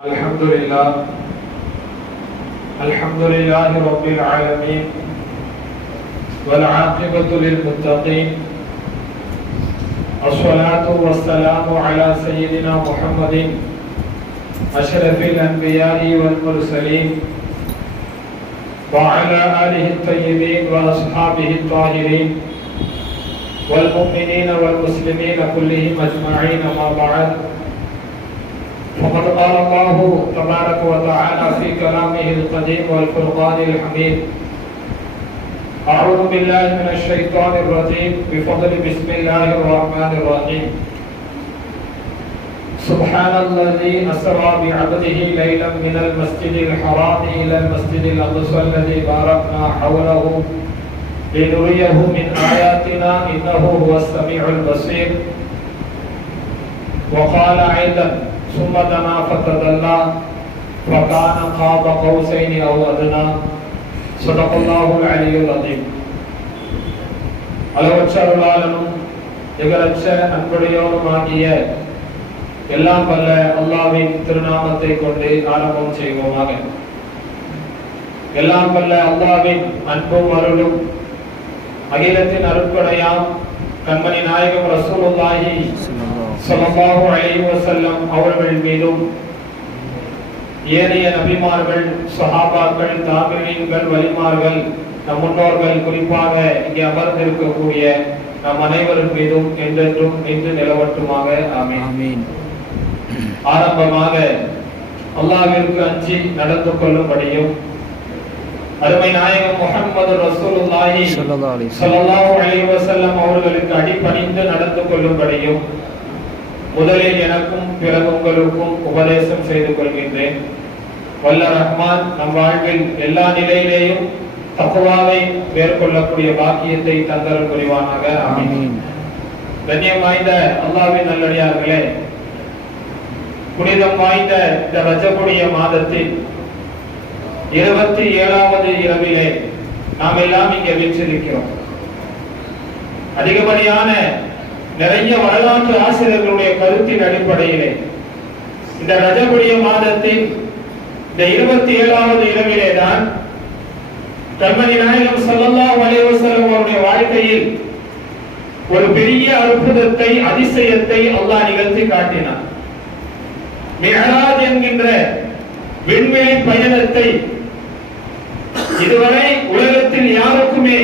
الحمد لله رب العالمين والعاقبة للمتقين. الصلاة والسلام على سيدنا محمد أشرف الأنبياء والمرسلين وعلى آله الطيبين وأصحابه الطاهرين والمؤمنين والمسلمين كلهم أجمعين. ما بعد، فقد قال الله تبارك وتعالى في كلامه القديم والفرقان الحميد: أعوذ بالله من الشيطان الرجيم بفضل بسم الله الرحمن الرحيم. سبحان الذي أسرى بعبده ليلا من المسجد الحرام إلى المسجد الأقصى الذي باركنا حوله لنريه من آياتنا إنه هو السميع البصير. وقال أيضا: ثم دنا فتدلى فكان قاب قوسين أو أدنى. صدق الله العلي العظيم. அளவற்ற அருளாளனும் நிகரற்ற அன்புடையோனுமாகிய எல்லாம் வல்ல அல்லாஹ்வின் திருநாமத்தை கொண்டு ஆரம்பம் செய்வோமாக. எல்லாம் வல்ல அல்லாஹ்வின் அன்பும் அருளும் அகிலத்தின் அருட்கொடையாம் கண்மணி நாயகம் ரசூலுல்லாஹி ஸல்லல்லாஹு அலைஹி வஸல்லம் அவர்கள் மீதும் ஏனைய நபிமார்கள், சஹாபாக்கள், தாபிஈன்கள், வலிமார்கள், நம் முன்னோர்கள், குறிப்பாக இங்கே அமர்ந்திருக்கக்கூடிய நம் அனைவரின் மீதும் என்றென்றும் நின்று நிலவட்டுமாக. ஆமீன். ஆரம்பமாக அல்லாஹ்விற்கு அஞ்சி நடந்து கொள்ளும்படியும் அருமை நாயகம் முஹம்மது ரசூலுல்லாஹி ஸல்லல்லாஹு அலைஹி வஸல்லம் அவர்களுக்கு அடிபணிந்து நடந்து கொள்ளும்படியும் முதலில் எனக்கும் பிறகு உங்களுக்கும் உபதேசம் செய்து கொள்கின்றேன். வல்ல ரஹ்மான் நம் வாழ்வில் எல்லா நிலையிலேயும் தக்வாவை மேற்கொள்ளக்கூடிய பாக்கியத்தை தந்தருள் புரிவானாக. ஆமீன். கண்ணியம் வாய்ந்த அல்லாஹ்வின் நல்லடியார்களே, புனிதம் வாய்ந்த இந்த ரஜபுடைய மாதத்தில் 27வது இரவிலே நாம் எல்லாம் இங்கே வீற்றிருக்கிறோம். அதிகப்படியான நிறைய வரலாற்று ஆசிரியர்களுடைய கருத்தின் அடிப்படையிலே இந்த ரஜபுடைய மாதத்தில் இந்த 27வது இரவிலே தான் கண்மணி நாயகம் ஸல்லல்லாஹு அலைஹி வஸல்லம் அவருடைய வாழ்க்கையில் ஒரு பெரிய அற்புதத்தை, அதிசயத்தை அல்லாஹ் நிகழ்த்தி காட்டினார். மிஅராஜ் என்கின்ற விண்வெளி பயணத்தை இதுவரை உலகத்தில் யாருக்குமே,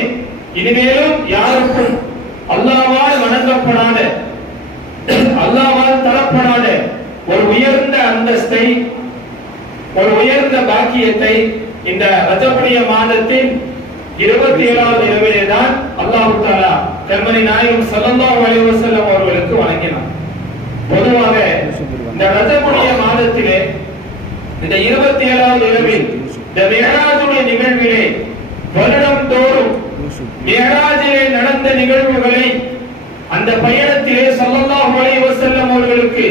இனிமேலும் யாருக்கும் அல்லாஹ்வால் வணங்கப்படாத, அல்லாஹ்வால் தரப்படாத ஒரு உயர்ந்த அந்தஸ்தை, ஒரு உயர்ந்த பாக்கியத்தை இந்த ரஜபுடைய மாதத்தின் 27வது இரவிலே தான் அல்லாஹ் தஆலா கண்மணி நாயகம் ஸல்லல்லாஹு அலைஹி வஸல்லம் அவர்களுக்கு வழங்கினார். பொதுவாக இந்த ரஜபுடைய மாதத்திலே இந்த 27வது இரவில் இந்த மிஅராஜுடைய நிகழ்விலே வருடம் தோறும் மிஅராஜிலே நடந்த நிகழ்வுகளை, அந்த பயணத்திலே ஸல்லல்லாஹு அலைஹி வஸல்லம் அவர்களுக்கு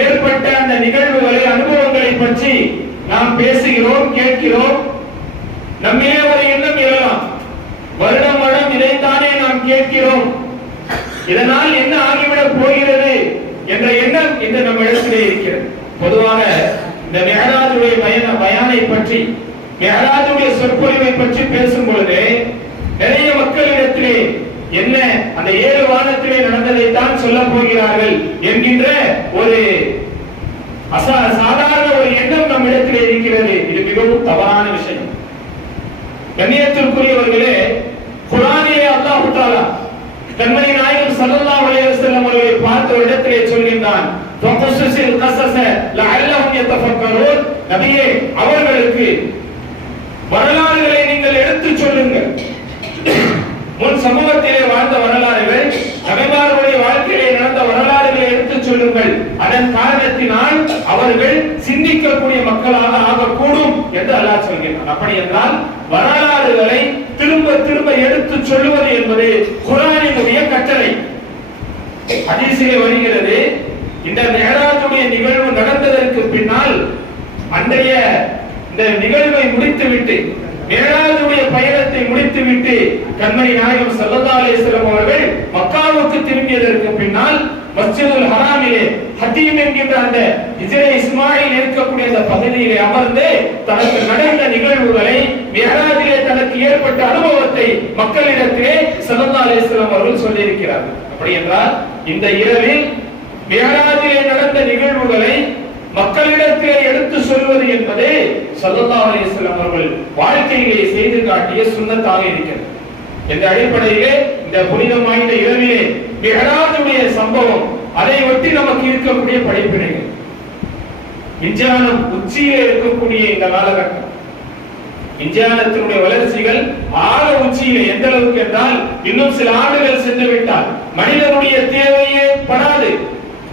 ஏற்பட்ட அந்த நிகழ்வுகளை, அனுபவங்களை பற்றி நாம் பேசுகிறோம், கேட்கிறோம். நம்மிலே ஒரு எண்ணம் எழலாம், வருடம் வருடம் இதைத்தானே நாம் கேட்கிறோம், இதனால் என்ன ஆகிவிடப் போகிறது என்ற எண்ணம் இன்று நம்ம இடத்திலே இருக்கிறது. பொதுவாக இந்த மிஅராஜுடைய பயானை பற்றி, மிஅராஜுடைய சொற்பொழிவை பற்றி பேசும் பொழுது நிறைய மக்களிடத்திலே என்ன அந்த 7 வானத்திலே நடந்ததை தான் சொல்ல போகிறார்கள் என்கின்ற ஒரு சாதாரண ஒரு எண்ணம் நம் இடத்திலே இருக்கிறது. இது மிகவும் தவறான விஷயம். கண்ணியத்திற்குரியவர்களே, குர்ஆனிலே அல்லாஹ் தஆலா கண்மணி நாயகம் ஸல்லல்லாஹு அலைஹி வஸல்லம் அவர்களை பார்த்த இடத்திலே சொல்கின்றான்: ஃபக்ஸஸில் கஸஸ லஅல்லஹும் யதஃபக்கரூன். நபியே, அவர்களுக்கு வரலாறுகளை நீங்கள் எடுத்துச் சொல்லுங்கள். முன் சமூகத்திலே வாழ்ந்த வரலாறுகள், நபிமார்களுடைய வாழ்க்கையிலே நடந்த வரலாறுகளை எடுத்துச் சொல்லுங்கள். அதன் காரணத்தினால் அவர்கள் சிந்திக்கக்கூடிய மக்களாக ஆகக்கூடும் என்று அல்லாஹ் சொல்கிறான். அப்படி என்றால் வரலாறுகளை திரும்ப திரும்ப எடுத்துச் சொல்லுவது என்பது குர்ஆனினுடைய கட்டளை. ஹதீஸிலே வருகிறது, இந்த மிஅராஜுடைய நிகழ்வு நடந்ததற்கு பின்னால் அன்றைய இந்த நிகழ்வை முடித்துவிட்டு, மிஅராஜுடைய பயணத்தை முடித்துவிட்டு கண்மணி நாயகம் ஸல்லல்லாஹு அலைஹி வஸல்லம் அவர்கள் மக்காவுக்கு திரும்பியதற்கு பின்னால் மஸ்ஜிதுல் ஹராமிலே ஹதீம் என்கின்ற அந்த ஹிஜ்ரே இஸ்மாயில் இருக்கக்கூடிய அந்த பகுதியிலே அமர்ந்து தனக்கு நடந்த நிகழ்வுகளை, மிஹ்ராஜிலே தனக்கு ஏற்பட்ட அனுபவத்தை மக்களிடத்திலே ஸல்லல்லாஹு அலைஹி வஸல்லம் அவர்கள் சொல்லியிருக்கிறார்கள். அப்படி என்றால் இந்த இரவில் மிஹ்ராஜிலே நடந்த நிகழ்வுகளை மக்களிடத்திலே எடுத்து சொல்வது என்பது ஸல்லல்லாஹு அலைஹி வஸல்லம் அவர்கள் வாழ்க்கையிலே செய்து காட்டிய சுன்னத்தாக இருக்கிறது. இந்த அடிப்படையிலே இந்த புனிதம் வாய்ந்த இரவிலே மிஹ்ராஜுடைய சம்பவம், அதை ஒட்டி நமக்கு இருக்கக்கூடிய படிப்பினைகள், விஞ்ஞானம் உச்சியிலே இருக்கக்கூடிய இந்த காலகட்டம், விஞ்ஞானத்தினுடைய வளர்ச்சிகள் ஆழ உச்சியிலே எந்த அளவுக்கு என்றால் இன்னும் சில ஆண்டுகள் சென்று விட்டால் மனிதனுடைய தேவையே படாது,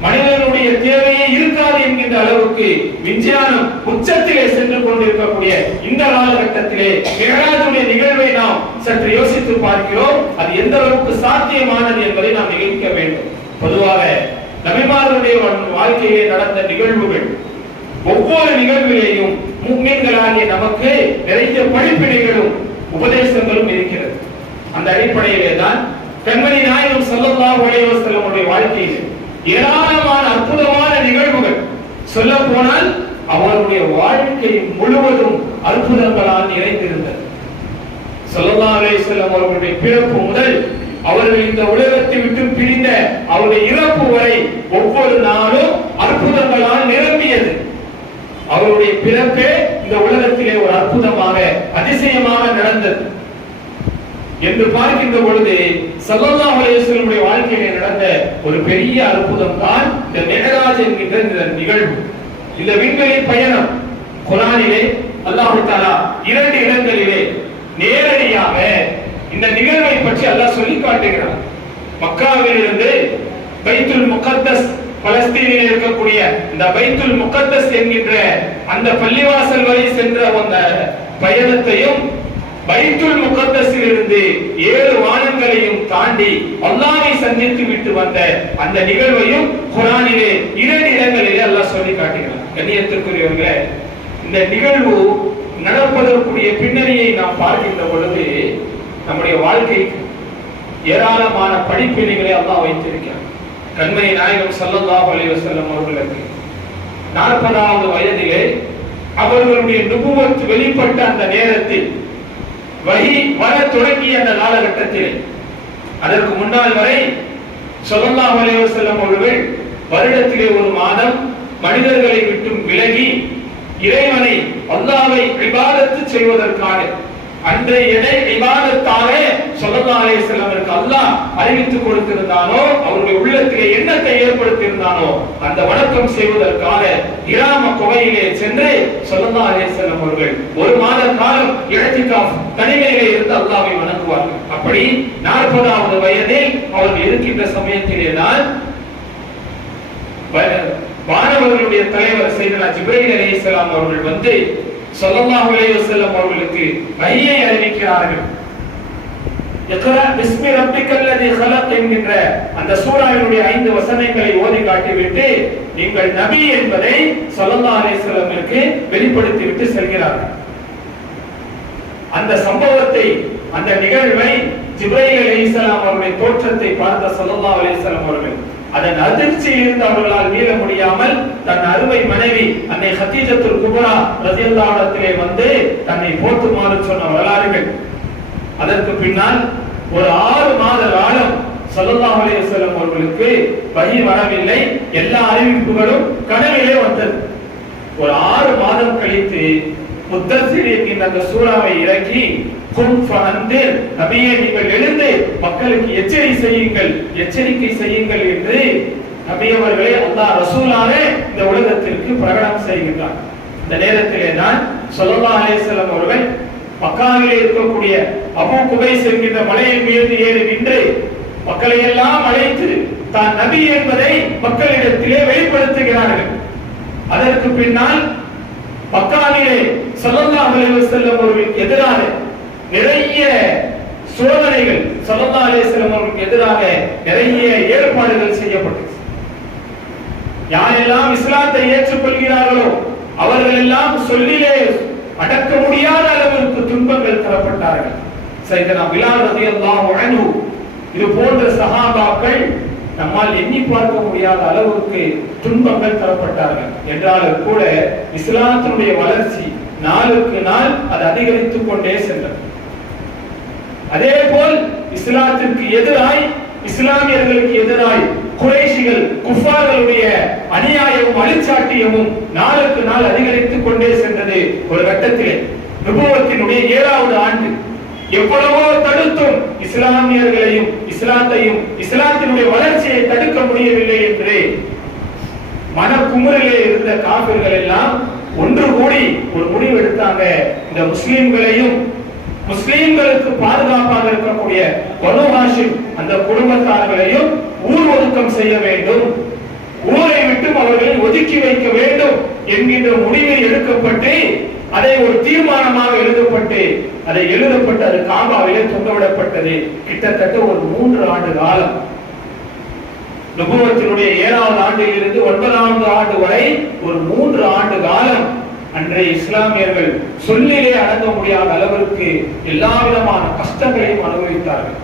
மனிதனுடைய தேவையே இருக்காது என்கின்ற அளவுக்கு விஞ்ஞானம் உச்சத்திலே சென்று கொண்டிருக்கக்கூடிய இந்த காலகட்டத்திலே மிஹ்ராஜுடைய நிகழ்வை நாம் சற்று யோசித்து பார்க்கிறோம். அது எந்த அளவுக்கு சாத்தியமானது என்பதை நாம் நிகழ்த்த வேண்டும். பொதுவாக நபிமார்களுடைய வாழ்க்கையிலே நடந்த நிகழ்வுகள், ஒவ்வொரு நிகழ்விலேயும் முஃமின்களாகிய நமக்கு நிறைய படிப்பினைகளும் உபதேசங்களும் இருக்கிறது. அந்த அடிப்படையிலே தான் கண்மணி நாயகம் ஸல்லல்லாஹு அலைஹி வஸல்லம் உடைய வாழ்க்கையில் ஏராளமான அற்புதமான நிகழ்வுகள், சொல்ல போனால் அவருடைய வாழ்க்கை முழுவதும் அற்புதங்களால் நிறைந்திருந்தது. ஸல்லல்லாஹு அலைஹி வஸல்லம் அவர்களுடைய பிறப்பு முதல் அவர்கள் இந்த உலகத்தை விட்டு பிரிந்த அவருடைய இறப்பு வரை ஒவ்வொரு நாளும் அற்புதங்களால் நிரம்பியது. அவருடைய பிறப்பே இந்த உலகத்திலே ஒரு அற்புதமாக, அதிசயமாக நடந்தது என்று பார்க்கின்ற பொழுது ஸல்லல்லாஹு அலைஹி வஸல்லம் வாழ்க்கையிலே நடந்த ஒரு பெரிய அற்புதம் தான் இந்த மிஹ்ராஜ் என்கின்ற இந்த நிகழ்வு, இந்த விண்வெளி பயணம். குர்ஆனிலே அல்லாஹ் தஆலா 2 இடங்களிலே நேரடியாக இந்த நிகழ்வை பற்றி அல்லாஹ் சொல்லி காட்டுகிறார். மக்காவில் இருந்து பைத்துல் முகத்தஸ், பலஸ்தீனில் இருக்கக்கூடிய இந்த பைத்துல் முகத்தஸ் என்கின்ற அந்த பள்ளிவாசல் வரை சென்ற அந்த பயணத்தையும், பைத்துல் முகத்தஸில் இருந்து 7 வானங்களையும் தாண்டி அல்லாஹ்வை சந்தித்து விட்டு வந்த அந்த நிகழ்வையும் குர்ஆனிலே 2 இடங்களிலே அல்லாஹ் சொல்லி காட்டுகிறார். கண்ணியத்திற்குரியவர்களே, இந்த நிகழ்வு நடப்பதற்குரிய பின்னணியை நாம் பார்க்கின்ற பொழுது நம்முடைய வாழ்க்கைக்கு ஏராளமான படிப்பினைகளை அல்லாஹ் வைத்திருக்கிறார். கண்மணி நாயகம் ஸல்லல்லாஹு அலைஹி வஸல்லம் அவர்களுக்கு 40வது வயதிலே அவர்களுடைய நுபுவத் வெளிப்பட்ட அந்த நேரத்தில், வஹி வர தொடங்கிய அந்த காலகட்டத்தில், அதற்கு முன்னால் வரை ஸல்லல்லாஹு அலைஹி வஸல்லம் அவர்கள் வருடத்திலே ஒரு மாதம் மனிதர்களை விட்டு விலகி இறைவனை அல்லாஹ்வை இபாதத் செய்வதற்காக, அன்றைய இபாதத்தாக ஸல்லல்லாஹு அலைஹி வஸல்லம் அல்லாஹ் அறிவித்துக் கொடுத்திருந்தானோ, அவருடைய உள்ளத்திலே எண்ணத்தை ஏற்படுத்தியிருந்தானோ, அந்த வணக்கம் செய்வதற்காக ஹிராம குகையிலே சென்று ஸல்லல்லாஹு அலைஹி வஸல்லம் அவர்கள் ஒரு மாத காலம் இஹ்திகாஃப் தனிமையிலே இருந்து அல்லாஹ்வை வணங்குவார்கள். அப்படி 40வது வயதில் அவர்கள் இருக்கின்ற சமயத்திலே தான் வானவர்களுடைய தலைவர் சையதுனா ஜிப்ரீல் அலைஹிஸ்ஸலாம் அவர்கள் வந்து ஸல்லல்லாஹு அலைஹி வஸல்லம் அவர்களுக்கு வஹியை அறிவிக்கிறார்கள். இக்ரா பிஸ்மி ரப்பிக்கல்லதி ஹலக் என்கின்ற அந்த சூராவினுடைய 5 வசனங்களை ஓதி காட்டிவிட்டு நீங்கள் நபி என்பதை ஸல்லல்லாஹு அலைஹி வஸல்லமிற்கு வெளிப்படுத்தி விட்டு செல்கிறார்கள். அந்த சம்பவத்தை, அந்த நிகழ்வை ஜிப்ரீல் அலைஹிஸ்ஸலாம் அவருடைய தோற்றத்தை பார்த்த ஸல்லல்லாஹு அலைஹி வஸல்லம் அவர்கள் அதன் அதிர்ச்சியில் இருந்து அவர்களால் மீள முடியாமல் தன் அருமை மனைவி அன்னை ஹதீஜத்துல் குப்ரா ரலியல்லாஹு அன்ஹா வந்து தன்னை போற்றுமாறு சொன்ன வரலாறுகள். அதற்கு பின்னால் ஒரு 6 மாத காலம் ஸல்லல்லாஹு அலைஹி வஸல்லம் அவர்களுக்கு வஹி வரவில்லை. எல்லா அறிவிப்புகளும் கனவிலே வந்தது. ஒரு 6 மாதம் கழித்து முத்தஸிர் என்கின்ற அந்த சூராவை இறக்கி, கும் ஃபஅன்திர், நபியே நீங்கள் எழுந்து மக்களுக்கு எச்சரிக்கை செய்யுங்கள் என்று நபி அவர்களே அல்லாஹ் ரசூலாக இந்த உலகத்திற்கு பிரகடனம் செய்கின்றார். இந்த நேரத்திலே தான் ஸல்லல்லாஹு அலைஹி வஸல்லம் அவர்கள் மக்காவிலே இருக்கக்கூடிய அபூ குபைஸ் என்கின்ற மலையின் மீது ஏறி நின்று மக்களை எல்லாம் அழைத்து தான் நபி என்பதை மக்களிடத்திலே வெளிப்படுத்துகிறார்கள். அதற்கு பின்னால் மக்காவிலே ஸல்லல்லாஹு அலைஹி வஸல்லம் அவர்களுக்கு எதிராக நிறைய சோதனைகள், ஸல்லல்லாஹு அலைஹி வஸல்லம் அவர்களுக்கு எதிராக நிறைய ஏற்பாடுகள் செய்யப்பட்டது. யாரெல்லாம் இஸ்லாத்தை ஏற்றுக்கொள்கிறார்களோ அவர்கள் எல்லாம் சொல்லிலே அடக்க முடியாத அளவிற்கு துன்பங்கள் தரப்பட்டார்கள். சையதுனா பிலால் ரலியல்லாஹு அன்ஹு இது போன்ற சஹாபாக்கள் நம்மால் எண்ணி பார்க்க முடியாத அளவுக்கு துன்பங்கள் தரப்பட்டார்கள் என்றாலும் கூட இஸ்லாத்தினுடைய வளர்ச்சி நாளுக்கு நாள் அது அதிகரித்துக் கொண்டே சென்றது. அதே போல் இஸ்லாத்திற்கு எதிராய், இஸ்லாமியர்களுக்கு எதிராய் குறைஷிகள் குஃபார்களுடைய அநியாயமும் அழிச்சாட்டியமும் நாளுக்கு நாள் அதிகரித்துக் கொண்டே சென்றது. ஒரு கட்டத்திலே நுபுவத்தினுடைய 7வது ஆண்டு எவ்வளவோ தடுத்தும் இஸ்லாமியர்களையும் இஸ்லாத்தையும் இஸ்லாத்தினுடைய வளர்ச்சியை தடுக்க முடியவில்லை என்று மனக்குமுறிலே இருந்த காபிர்கள் எல்லாம் ஒன்று கூடி ஒரு முடிவு எடுத்தாங்க. இந்த முஸ்லிம்களையும் முஸ்லிம்களுக்கு பாதுகாப்பாக இருக்கக்கூடிய பனு ஹாஷிம் அந்த குடும்பத்தார்களையும் ஊர் ஒதுக்கம் செய்ய வேண்டும், ஊரை விட்டு அவர்களை ஒதுக்கி வைக்க வேண்டும் என்கின்ற முடிவை எடுக்கப்பட்டு அதை ஒரு தீர்மானமாக எழுதப்பட்டு அது காபாவிலே தொங்கவிடப்பட்டது. கிட்டத்தட்ட ஒரு 3 ஆண்டு காலம், நுபுவத்தினுடைய 7வது ஆண்டில் இருந்து 9வது ஆண்டு வரை ஒரு 3 ஆண்டு காலம் அன்றைய இஸ்லாமியர்கள் சொல்லிலே அடங்க முடியாத அளவிற்கு எல்லா விதமான கஷ்டங்களையும் அனுபவித்தார்கள்.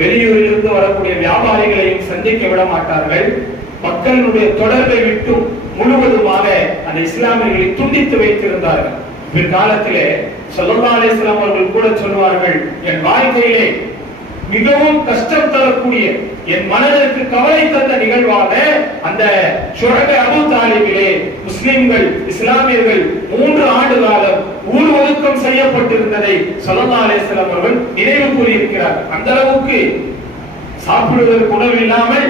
வெளியூரில் இருந்து வரக்கூடிய வியாபாரிகளையும் சந்திக்க விட மாட்டார்கள். மக்களுடைய தொடர்பை விட்டு முழுவதுமாக அந்த இஸ்லாமியர்களை துண்டித்து வைத்திருந்தார்கள். பிற்காலத்திலே ஸல்லல்லாஹு அலைஹி வஸல்லம் அவர்கள் கூட சொல்வார்கள், என் வாழ்க்கையிலே மிகவும் கஷ்டம் தரக்கூடிய, என் மனதிற்கு கவலை தந்த நிகழ்வாக அந்த ஷுஹப அபூ தாலிபிலே முஸ்லிம்கள் இஸ்லாமியர்கள் 3 ஆண்டு காலம் ஊர் ஒதுக்கம் செய்யப்பட்டிருந்ததை ஸல்லல்லாஹு அலைஹி வஸல்லம் அவர்கள் நினைவு கூறியிருக்கிறார். அந்த அளவுக்கு சாப்பிடுவதற்கு உணவு இல்லாமல்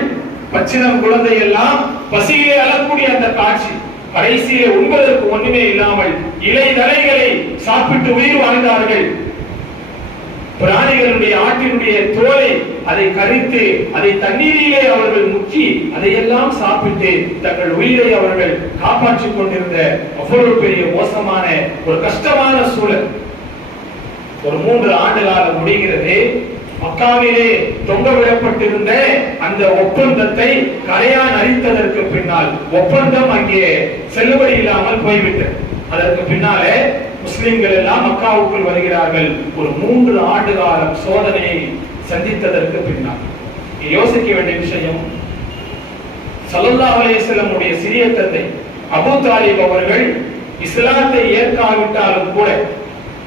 பச்சிளம் குழந்தை எல்லாம் பசியிலே அழக்கூடிய அந்த காட்சி, கடைசியிலே உண்பதற்கு ஒண்ணுமே இல்லாமல் இலை தழைகளை சாப்பிட்டு உயிர் வாழ்ந்தார்கள். பிராணிகளுடைய ஆட்டினுடைய தோலை அதை கரித்து அதை தண்ணீரிலே அவர்கள் முக்கி அதையெல்லாம் சாப்பிட்டு தங்கள் உயிரை அவர்கள் காப்பாற்றிக் கொண்டிருந்த அவ்வளவு பெரிய மோசமான ஒரு கஷ்டமான சூழல். ஒரு 3 ஆண்டு காலம் முடிகிறது. மக்காவிலே தொங்க விடப்பட்டிருந்த அந்த ஒப்பந்தத்தை கரையான் அரித்ததற்கு பின்னால் ஒப்பந்தம் அங்கே செல்லுபடி இல்லாமல் போய்விட்டது. அதற்கு பின்னாலே முஸ்லிம்கள் எல்லாம் மக்காவுக்குள் வருகிறார்கள். ஒரு 3 ஆண்டு காலம் சோதனையை சந்தித்ததற்கு பின்னால் யோசிக்க வேண்டிய விஷயம், ஸல்லல்லாஹு அலைஹி வஸல்லம் உடைய சிறிய தந்தை அபூ தாலிப் அவர்கள் இஸ்லாத்தை ஏற்காவிட்டாலும் கூட,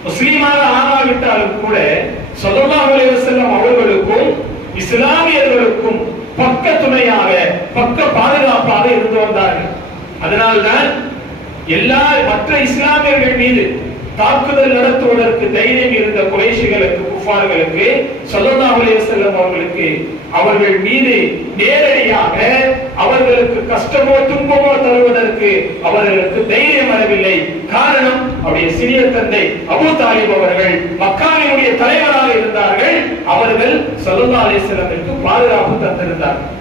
முஸ்லிமாக ஆகாவிட்டாலும் கூட ஸல்லல்லாஹு அலைஹி வஸல்லம் அவர்களுக்கும் இஸ்லாமியர்களுக்கும் பக்க துணையாக பக்க பாதுகாப்பாக இருந்து வந்தார்கள். அதனால்தான் எல்லா மற்ற இஸ்லாமியர்கள் மீது தாக்குதல் நடத்துவதற்கு தைரியம் இருந்த குறைஷிகளுக்கு குஃபார்களுக்கு ஸல்லல்லாஹு அலைஹி வஸல்லம் அவர்களுக்கு அவர்கள் மீது நேரடியாக அவர்களுக்கு கஷ்டமோ துன்பமோ தருவதற்கு அவர்களுக்கு தைரியம் வரவில்லை. காரணம், அவருடைய சிறிய தந்தை அபூ தாலிப் அவர்கள் மக்காவினுடைய தலைவராக இருந்தார்கள். அவர்கள் ஸல்லல்லாஹு அலைஹி வஸல்லமிற்கு பாதுகாப்பு தந்திருந்தார்கள்.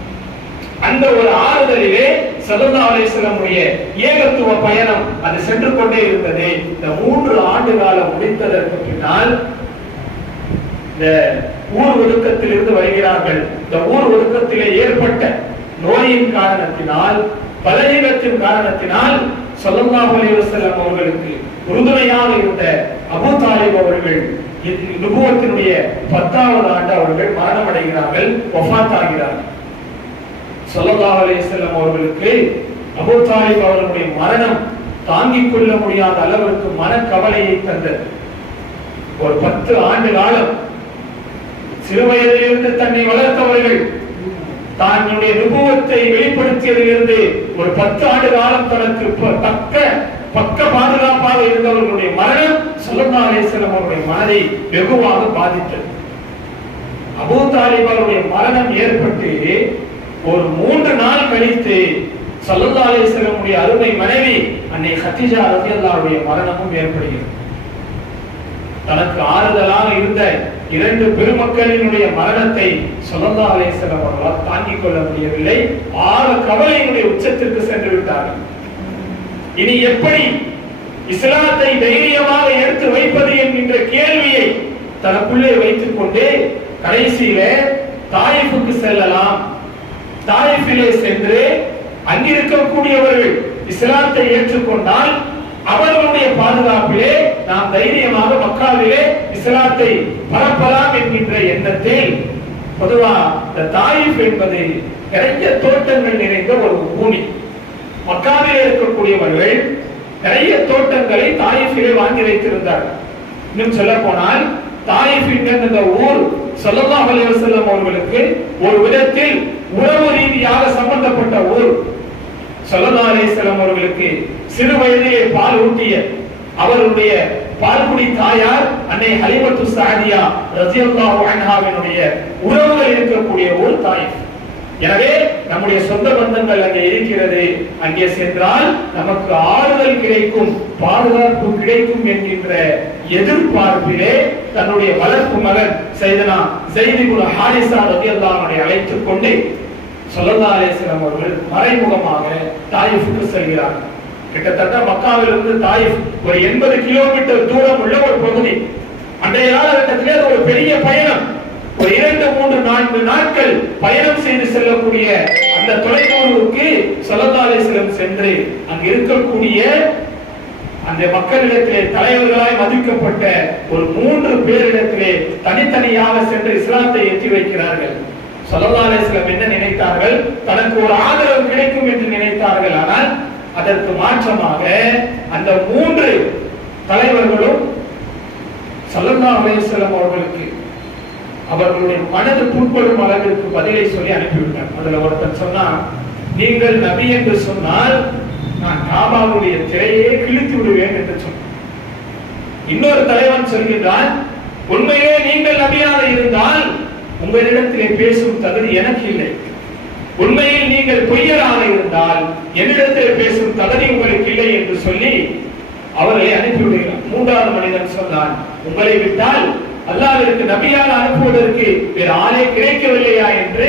அந்த ஒரு ஆறுதலிலே ஸல்லல்லாஹு அலைஹி வஸல்லம் உடைய ஏகத்துவ பயணம் அது சென்று கொண்டே இருந்தது. இந்த 3 ஆண்டு காலம் முடித்ததற்கு பின்னால் இந்த ஊர் ஒதுக்கத்தில் இருந்து வருகிறார்கள். இந்த ஊர் ஒதுக்கத்திலே ஏற்பட்ட நோயின் காரணத்தினால், பலவீனத்தின் காரணத்தினால் ஸல்லல்லாஹு அலைஹி வஸல்லம் அவர்களுக்கு உறுதுணையாக இருந்த அபூ தாலிப் அவர்கள் நுபுவத்தினுடைய 10வது ஆண்டு அவர்கள் மரணம் அடைகிறார்கள், வஃபாத் ஆகிறார்கள். ஸல்லல்லாஹு அலைஹி வஸல்லம் அவர்களுக்கு அபூ தாலிப் அவர்களுடைய மரணம் தாங்கிக் கொள்ள முடியாத அளவிற்கு மனக்கவலையை தந்தது. ஒரு 10 ஆண்டு காலம் சிறுவயதிலிருந்து தன்னை வளர்த்தவர்கள் தன்னுடைய நுபுவத்தை வெளிப்படுத்தியதிலிருந்து ஒரு 10 ஆண்டு காலம் தனக்கு பக்க பாதுகாப்பாக இருந்தவர்களுடைய மரணம் ஸல்லல்லாஹு அலைஹி வஸல்லம் அவருடைய மனதை வெகுவாக பாதித்தது. அபூ தாலிப் அவருடைய மரணம் ஏற்பட்டு ஒரு 3 நாள் கழித்து ஸல்லல்லாஹு அலைஹி வஸல்லம் உடைய அருமை மனைவி அன்னை ஹதீஜா ரலியல்லாஹு அன்ஹா மரணமும் ஏற்படுகிறது. தனக்கு ஆறுதலாக இருந்த 2 பெருமக்களினுடைய மரணத்தை ஸல்லல்லாஹு அலைஹி வஸல்லம் அவர்களால் தாங்கிக் கொள்ள முடியவில்லை. ஆக கவலையினுடைய உச்சத்திற்கு சென்று விட்டார்கள். இனி எப்படி இஸ்லாத்தை தைரியமாக எடுத்து வைப்பது என்கின்ற கேள்வியை தனக்குள்ளே வைத்துக் கொண்டு கடைசியிலே தாயிஃபுக்கு செல்லலாம். தாயிஃபிலே சென்று அங்கிருக்கக்கூடியவர்கள் இஸ்லாத்தை ஏற்றுக்கொண்டால் அவர்களுடைய பாதுகாப்பிலே நாம் தைரியமாக மக்காவிலே இஸ்லாத்தை பரப்பலாம் என்கின்ற எண்ணத்தில் பொதுவா இந்த தாயிஃப் என்பது நிறைய தோட்டங்கள் நிறைந்த ஒரு பூமி. மக்காவிலே இருக்கக்கூடியவர்கள் நிறைய தோட்டங்களை தாயிஃபிலே வாங்கி வைத்திருந்தார்கள். இன்னும் சொல்ல போனால் தாயிஃப் என்கிற ஊர் ஸல்லல்லாஹு அலைஹி வஸல்லம் அவர்களுக்கு ஒரு விதத்தில் உறவு ரீதியாக சம்பந்தப்பட்ட ஊர். ஸல்லல்லாஹு அலைஹி வஸல்லம் அவர்களுக்கு சிறு வயதிலே பால் ஊட்டிய அவருடைய பால்குடி தாயார் அன்னை ஹலீமத்து ஸஅதியா ரலியல்லாஹு அன்ஹாவினுடைய உறவுகள் இருக்கக்கூடிய ஊர் தாயிஃப். எனவே நம்முடைய சொந்த பந்தங்கள் அங்கே இருக்கிறது. அங்கே சென்றால் நமக்கு ஆறுதல் கிடைக்கும், பாதுகாப்பு கிடைக்கும் என்கின்ற எதிர்பார்ப்பிலே தன்னுடைய வளர்ப்பு மகன் சையதுனா ஸைத் இப்னு ஹாரிஸா ரலியல்லாஹு அன்ஹு அழைத்துக் கொண்டு ஸல்லல்லாஹு அலைஹி வஸல்லம் அவர்கள் மறைமுகமாக தாயிஃபுக்கு செல்கிறார்கள். கிட்டத்தட்ட மக்காவிலிருந்து தாயிஃப் ஒரு 80 கிலோமீட்டர் தூரம் உள்ள ஒரு பகுதி. அன்றைய காலகட்டத்திலே ஒரு பெரிய பயணம், ஒரு 2-3-4 நாட்கள் பயணம் செய்து செல்லக்கூடிய அந்த தொலைதூரத்துக்கு ஸல்லல்லாஹு அலைஹி வஸல்லம் சென்று அங்கு இருக்கக்கூடிய அந்த மக்களிடத்திலே தலைவர்களாய் மதிக்கப்பட்ட ஒரு 3 பேரிடத்திலே தனித்தனியாக சென்று இஸ்லாத்தை எத்தி வைக்கிறார்கள். ஸல்லல்லாஹு அலைஹி வஸல்லம் என்ன நினைத்தார்கள்? தனக்கு ஒரு ஆதரவு கிடைக்கும் என்று நினைத்தார்கள். ஆனால் அதற்கு மாற்றமாக அந்த 3 தலைவர்களும் ஸல்லல்லாஹு அலைஹி வஸல்லம் அவர்களுக்கு அவர்களுடைய மனது புண்படும் அளவிற்கு பதிலை சொல்லி அனுப்பிவிட்டார். அதுல ஒருத்தன் சொன்னா, நீங்கள் நபி என்று சொன்னால் நான் காபாவுடைய திரையே கிழித்து விடுவேன் என்று சொன்னார். இன்னொரு தலைவன் சொல்கிறான், உண்மையே நீங்கள் நபியாக இருந்தால் உங்களிடத்திலே பேசும் தகுதி எனக்கு இல்லை. உண்மையில் நீங்கள் பொய்யராக இருந்தால் என்னிடத்திலே பேசும் தகுதி உங்களுக்கு இல்லை என்று சொல்லி அவர்களை அனுப்பிவிடுகிறார். 3வது மனிதன் சொன்னான், உங்களை விட்டால் அல்லாஹ்விற்கு நபியாக அனுப்புவதற்கு வேறு ஆளே கிடைக்கவில்லையா என்று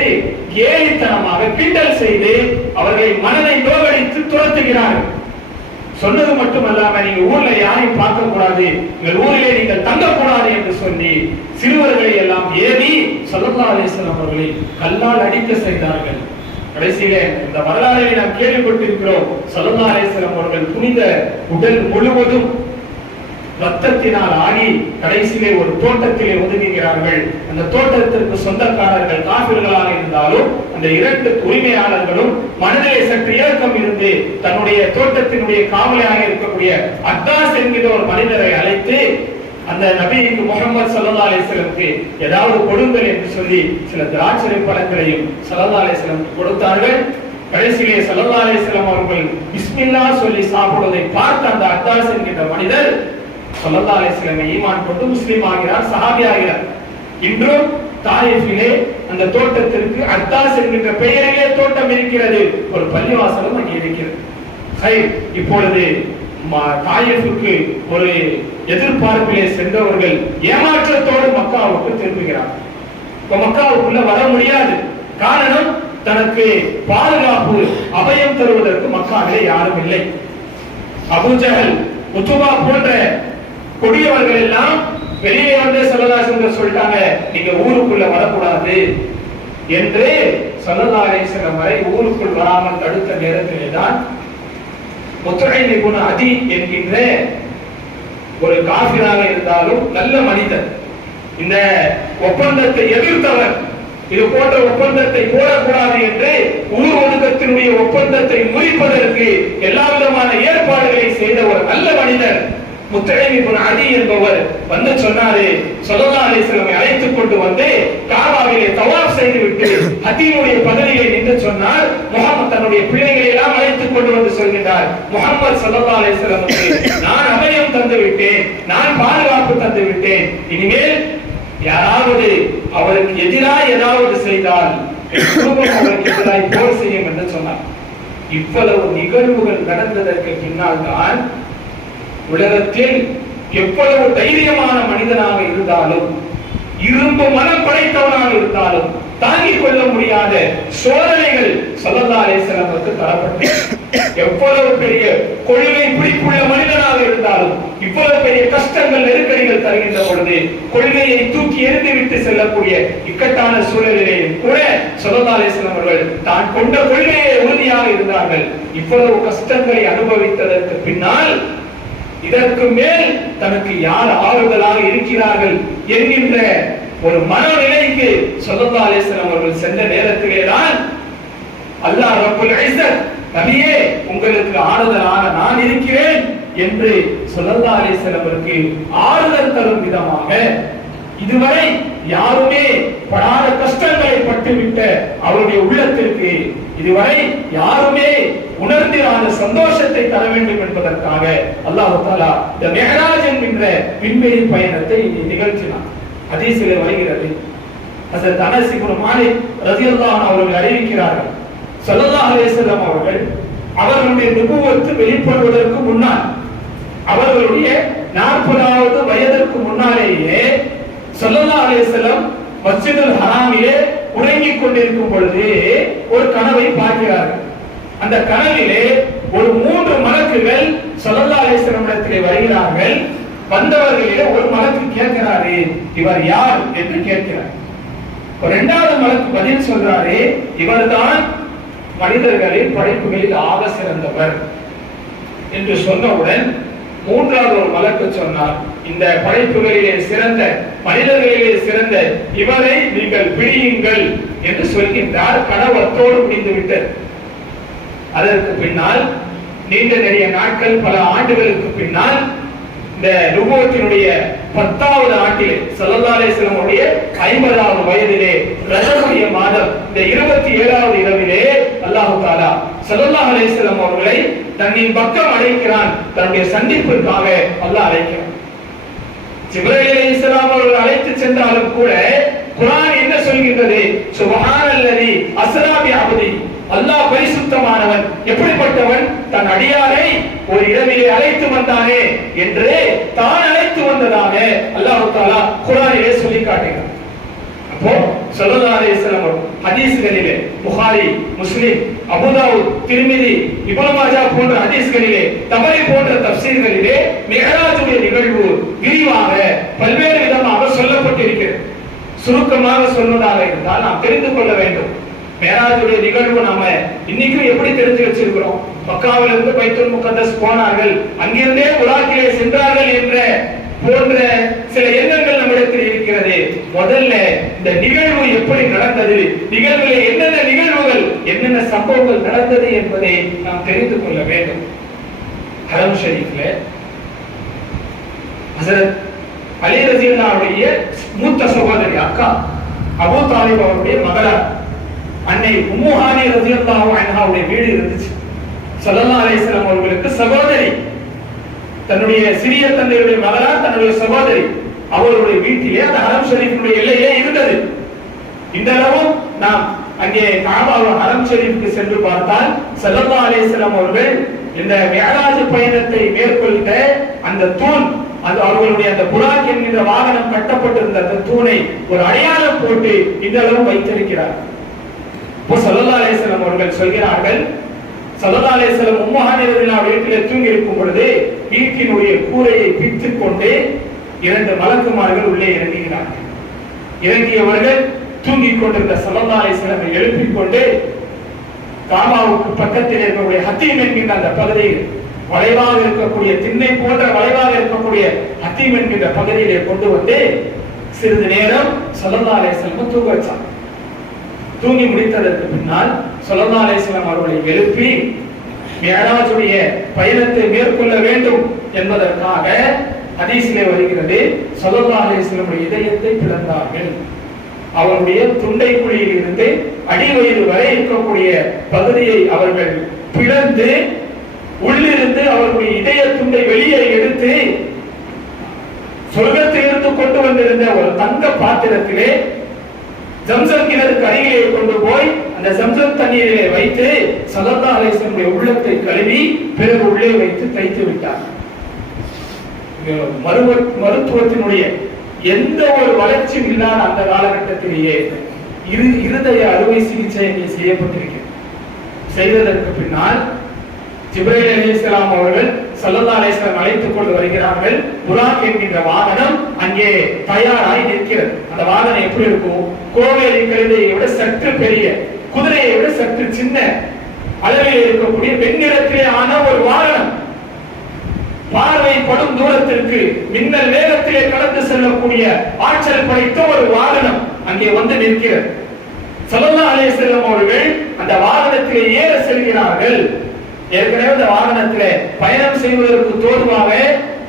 கேலித்தனமாக கிண்டல் செய்து அவர்களை மனதை நோகடித்து துரத்துகிறார்கள். சொன்னது மட்டுமல்லாம நீங்க ஊர்ல யாரையும் பார்க்க கூடாது, உங்கள் ஊரிலே நீங்கள் தங்கக்கூடாது என்று சொல்லி சிறுவர்களை எல்லாம் ஏறி ஸல்லல்லாஹு அலைஹி வஸல்லம் அவர்களை கல்லால் அடிக்க செய்தார்கள். கடைசியிலே இந்த வரலாறை நாம் கேள்விப்பட்டிருக்கிறோம். ஸல்லல்லாஹு அலைஹி வஸல்லம் அவர்கள் புனித உடல் முழுவதும் ரத்தத்தினால் ஆகி கடைசியிலே ஒரு தோட்டத்திலே ஒதுங்குகிறார்கள். அந்த தோட்டத்திற்கு சொந்தக்காரர்கள் காபிர்களாக இருந்தாலும் அந்த 2 உரிமையாளர்களும் மனதிலே சற்று இரக்கம் இருந்து தன்னுடைய தோட்டத்தினுடைய காவலாக இருக்கக்கூடிய அத்தாஸ் என்கிற ஒரு மனிதரை அழைத்து அந்த நபிக்கு முஹம்மது ஸல்லல்லாஹு அலைஹி வஸல்லம் ஏதாவது கொடுங்கள் என்று சொல்லி சில திராட்சை பழங்களையும் ஸல்லல்லாஹு அலைஹி வஸல்லம் கொடுத்தார்கள். கடைசியிலே ஸல்லல்லாஹு அலைஹி வஸல்லம் அவர்கள் பிஸ்மில்லாஹ் சொல்லி சாப்பிடுவதை பார்த்த அந்த அத்தாஸ் என்கிற மனிதர் ஸல்லல்லாஹு அலைஹி வஸல்லம் ஈமான் கொண்டு முஸ்லிம் ஆகிறார், சஹாபி ஆகிறார். இன்றும் தாயிஃபிலே அந்த தோட்டத்திற்கு அத்தாஸ் என்கிற பெயரிலே தோட்டம் இருக்கிறது, ஒரு பள்ளிவாசலும் அங்கே இருக்கிறது. இப்பொழுது தாயிஃபுக்கு ஒரு எதிர்பார்ப்பிலே சென்றவர்கள் ஏமாற்றத்தோடு மக்காவுக்கு திரும்புகிறார்கள். மக்காவுக்குள்ள வர முடியாது. காரணம், தனக்கு பாதுகாப்பு அபயம் தருவதற்கு மக்காவிலே யாரும் இல்லை. அபூஜஹல், உத்துபா போன்ற கொடியவர்கள் எல்லாம் வெளியே வந்து ஸல்லல்லாஹு அலைஹி வஸல்லம் சொல்லிட்டாங்க, நீங்க ஊருக்குள்ள வரக்கூடாது என்று. ஸல்லல்லாஹு அலைஹி வஸல்லம் வரை ஊருக்குள் வராமல் தடுத்த நேரத்திலே தான் முத்ஐம் இப்னு அதி என்கின்ற ஒரு காஃபிராக இருந்தாலும் நல்ல மனிதர், இந்த ஒப்பந்தத்தை எதிர்த்தவர், இது போன்ற ஒப்பந்தத்தை போடக்கூடாது என்று ஊர் ஒழுக்கத்தினுடைய ஒப்பந்தத்தை முறிப்பதற்கு எல்லா விதமான ஏற்பாடுகளை செய்த ஒரு நல்ல மனிதர் முத்ஐம் இப்னு அதி என்பவர் வந்து சொன்னாரு, ஸல்லல்லாஹு அலைஹி வஸல்லம் அழைத்துக் கொண்டு வந்து காபாவிலே தவாஃப் செய்துவிட்டு ஹதீனுடைய பகுதியிலே நின்று சொன்னார். முஹம்மது தன்னுடைய பிள்ளைகளை எல்லாம் அழைத்துக் கொண்டு வந்து சொல்கிறார், முஹம்மது ஸல்லல்லாஹு அலைஹி வஸல்லம் நான் அபயம் தந்து விட்டேன், நான் பாதுகாப்பு தந்து விட்டேன், இனிமேல் யாராவது அவருக்கு எதிராக ஏதாவது செய்தால் அவருக்கு எதிராக போர் செய்யும் என்று சொன்னார். இவ்வளவு நிகழ்வுகள் நடந்ததற்கு பின்னால் தான் உலகத்தில் எவ்வளவு தைரியமான மனிதனாக இருந்தாலும், இரும்பு மனம் படைத்தவனாக இருந்தாலும் தாங்கிக் கொள்ள முடியாத சோதனைகள் ஸல்லல்லாஹு அலைஹி வஸல்லம் தரப்பட்டது. எவ்வளவு பெரிய கொள்கை பிடிப்புள்ள மனிதனாக இருந்தாலும், இவ்வளவு பெரிய கஷ்டங்கள் நெருக்கடிகள் தருகின்ற பொழுது கொள்கையை தூக்கி எறிந்துவிட்டு செல்லக்கூடிய இக்கட்டான சூழலிலே கூட ஸல்லல்லாஹு அலைஹி வஸல்லம் அவர்கள் தான் கொண்ட கொள்கையை உறுதியாக இருந்தார்கள். இவ்வளவு கஷ்டங்களை அனுபவித்ததற்கு பின்னால் இதற்கு மேல் தனக்கு யார் ஆறுதலாக இருக்கிறார்கள் என்கின்ற ஒரு மனநிலைக்கு ஸல்லல்லாஹு அலைஹி வஸல்லம் அவர்கள் சென்ற நேரத்திலே தான் அல்லாஹ் ரப்புல் இஸ்ஸத் நபியே உங்களுக்கு ஆறுதலாக நான் இருக்கிறேன் என்று ஸல்லல்லாஹு அலைஹி வஸல்லம் அவருக்கு ஆறுதல் தரும் விதமாக இதுவரை யாருமே படாத கஷ்டங்களை பட்டுவிட்ட அவருடைய உள்ளத்திற்கு இதுவரை யாருமே உணர்ந்திராத சந்தோஷத்தை தர வேண்டும் என்பதற்காக அல்லாஹ் தஆலா இந்த மிஹ்ராஜ் என்கின்ற விண்வெளி பயணத்தை நிகழ்த்தினார். ஹதீஸிலே வருகிறது, ஹஸரத் அனஸ் இப்னு மாலிக் ரலியல்லாஹு அன்ஹு அவர்கள் அறிவிக்கிறார்கள், ஸல்லல்லாஹு அலைஹி வஸல்லம் அவர்கள் அவர்களுடைய நுபுவத் வெளிப்படுவதற்கு முன்னால் அவர்களுடைய 40வது வயதிற்கு முன்னாலேயே ஸல்லல்லாஹு அலைஹி வஸல்லம் மஸ்ஜிதுல் ஹராமிலே உறங்கிக் கொண்டிருக்கும் பொழுது ஒரு கனவை பார்க்கிறார்கள். அந்த கனவிலே ஒரு 3 மலக்குகள் ஸல்லல்லாஹு அலைஹி வஸல்லம் இடத்திலே வருகிறார்கள். வந்தவர்களிலே ஒரு மலக்கு கேட்கிறாரு, இவர் யார் என்று கேட்கிறார். இரண்டாவது மலக்கு பதில் சொல்றாரு, இவர்தான் மனிதர்களின் படைப்புகளில் ஆக சிறந்தவர் என்று சொன்னவுடன் மூன்றாவது ஒரு மலக்கு சொன்னார், இந்த படைப்புகளிலே சிறந்த மனிதர்களிலே சிறந்த இவரை நீங்கள் பிடியுங்கள் என்று சொல்கின்றார். கனவத்தோடு முடிந்து விட்டது. அதற்கு பின்னால் நீண்ட நிறைய நாட்கள் பல ஆண்டுகளுக்கு பின்னால் இந்த நுபுவத்தினுடைய 10வது ஆண்டிலே ஸல்லல்லாஹு அலைஹி வஸல்லம் உடைய 50வது வயதிலே ரஜபுடைய மாதம் இந்த 27வது இரவிலே அல்லாஹ் தஆலா ஸல்லல்லாஹு அலைஹி வஸல்லம் அவர்களை தன்னின் பக்கம் அழைக்கிறான். தன்னுடைய சந்திப்பிற்காக அல்லாஹ் அழைக்கிறான். ஜிப்ரீல் அலைஹிஸ்ஸலாம் அவர்கள் அழைத்து சென்றாலும் கூட குர்ஆன் என்ன சொல்கின்றது? சுப்ஹானல்லதி அஸ்ரா பி அப்தி, அல்லாஹ் பரிசுத்தமானவன், எப்படிப்பட்டவன், தன் அடியாரை ஒரு இரவிலே அழைத்து வந்தானே என்று தான் அழைத்து வந்ததாக அல்லாஹ் தஆலா குர்ஆனிலே சொல்லி காட்டுகிறார். அப்போ ஸல்லல்லாஹு அலைஹி வஸல்லம் ஹதீஸ்களிலே புகாரி, முஸ்லிம், அபூதாவூத், திர்மிதி, இப்னு மாஜா போன்ற ஹதீஸ்களிலே, தபரி போன்ற தஃப்சீர்களிலே மிஹ்ராஜுடைய நிகழ்வு விரிவாக பல்வேறு விதமாக சொல்லப்பட்டிருக்கிறது. சுருக்கமாக சொல்வதாக இருந்தால் நாம் தெரிந்து கொள்ள வேண்டும், மேராஜுடைய நிகழ்வு நாம இன்னைக்கும் எப்படி தெரிஞ்சு வச்சிருக்கிறோம்? மக்காவிலிருந்து இருந்து பைத்துல் முகத்தஸ் போனார்கள், அங்கிருந்தே புராக்கிலே சென்றார்கள் என்ற போன்ற சில எண்ணங்கள் நம்மிடத்தில் இருக்கிறது. முதல்ல இந்த நிகழ்வு எப்படி நடந்தது, நிகழ்வில் என்னென்ன நிகழ்வுகள் என்னென்ன சம்பவங்கள் நடந்தது என்பதை நாம் தெரிந்து கொள்ள வேண்டும். ஹரம் ஷரீஃப்ல ஹஸரத் அலி ரலியல்லாஹுடைய மூத்த சகோதரி அக்கா அபூ தாலிப் அவருடைய மகளார் அன்னை உம்மு ஹானி ரலியல்லாஹு அன்ஹாவுடைய வீடு இருந்துச்சு. ஸல்லல்லாஹு அலைஹி வஸல்லம் அவர்களுக்கு சகோதரி, தன்னுடைய சிறிய தந்தையுடைய மகளார் தன்னுடைய சகோதரி அவருடைய வீட்டிலே அந்த ஹரம் ஷரீஃபினுடைய எல்லையிலே இருந்தது. இந்த அளவும் நாம் அங்கே காபாவுல் ஹரம் ஷரீஃபுக்கு சென்று பார்த்தால் ஸல்லல்லாஹு அலைஹி வஸல்லம் அவர்கள் இந்த மிஅராஜ் பயணத்தை மேற்கொண்ட அந்த தூண், அது அவர்களுடைய அந்த புராக் என்கிற வாகனம் கட்டப்பட்டிருந்த அந்த தூணை ஒரு அடையாளம் போட்டு இந்த அளவு வைத்திருக்கிறார். ஸல்லல்லாஹு அலைஹி வஸல்லம் அவர்கள் சொல்கிறார்கள், ஸல்லல்லாஹு அலைஹி வஸல்லம் உம்மு ஹானி ரலியல்லாஹு வீட்டிலே தூங்கி இருக்கும் பொழுது வீட்டினுடைய கூரையை பித்துக் கொண்டு 2 மலக்குமார்கள் உள்ளே இறங்குகிறார்கள். இறங்கியவர்கள் தூங்கிக் கொண்டிருந்த ஸல்லல்லாஹு அலைஹி வஸல்லம் எழுப்பிக் கொண்டு காபாவுக்கு பக்கத்தில் இருக்கக்கூடிய ஹத்தீம் என்கின்ற அந்த பகுதியில் வளைவாக இருக்கக்கூடிய திண்ணை போன்ற வளைவாக இருக்கக்கூடிய ஹத்தீம் என்கின்ற பகுதியிலே கொண்டு வந்து சிறிது நேரம் ஸல்லல்லாஹு அலைஹி வஸல்லம் தூங்க வச்சார். தூங்கி முடித்ததற்கு பின்னால் ஸல்லல்லாஹு அலைஹி வஸல்லம் அவர்களை எழுப்பி மிஅராஜுடைய பயணத்தை மேற்கொள்ள வேண்டும் என்பதற்காக ஹதீஸிலே வருகிறது, ஸல்லல்லாஹு அலைஹி வஸல்லம் இதயத்தை பிளந்தார்கள். அவருடைய துண்டை குழியில் இருந்து அடிவயிறு வரை இருக்கக்கூடிய பகுதியை அவர்கள் பிளந்து உள்ளிருந்து அவருடைய இதய துண்டை வெளியே எடுத்து சொர்க்கத்திலிருந்து கொண்டு வந்திருந்த ஒரு தங்க பாத்திரத்திலே ஜம்சம் கிணறுக்கு அருகிலே கொண்டு போய் அந்த ஜம்சம் தண்ணீரிலே வைத்து ஸல்லல்லாஹு அலைஹி வஸல்லம் உள்ளத்தை கழுவி பிறகு உள்ளே வைத்து தைத்து விட்டார். மருத்துவத்தினுடைய எந்த ஒரு வளர்ச்சியும் இல்லாத அந்த காலகட்டத்திலேயே இருதய அறுவை சிகிச்சை செய்யப்பட்டிருக்கிறது. செய்ததற்கு பின்னால் ஜிப்ரீல் அலைஹிஸ்ஸலாம் அவர்கள் ஸல்லல்லாஹு அலைஹி வஸல்லம் அழைத்துக் கொண்டு வருகிறார்கள். புராக் என்கின்ற வாகனம் அங்கே தயாராகி நிற்கிறது. அந்த வாகனம் எப்படி இருக்கும்? கோவேரி கழுதையை விட சற்று பெரிய, குதிரையை விட சற்று சின்ன அளவில் இருக்கக்கூடிய வெண்ணிறத்திலே ஆன ஒரு வாகனம். பார்வை பார்வை படும் தூரத்திற்கு மின்னல் வேகத்திலே கடந்து செல்லக்கூடிய ஆற்றல் படைத்த ஒரு வாகனம் அங்கே வந்து நிற்கிறது. ஸல்லல்லாஹு அலைஹி வஸல்லம் அவர்கள் அந்த வாகனத்திலே ஏற செல்கிறார்கள். ஏற்கனவே அந்த வாகனத்திலே பயணம் செய்வதற்கு தோதுவாக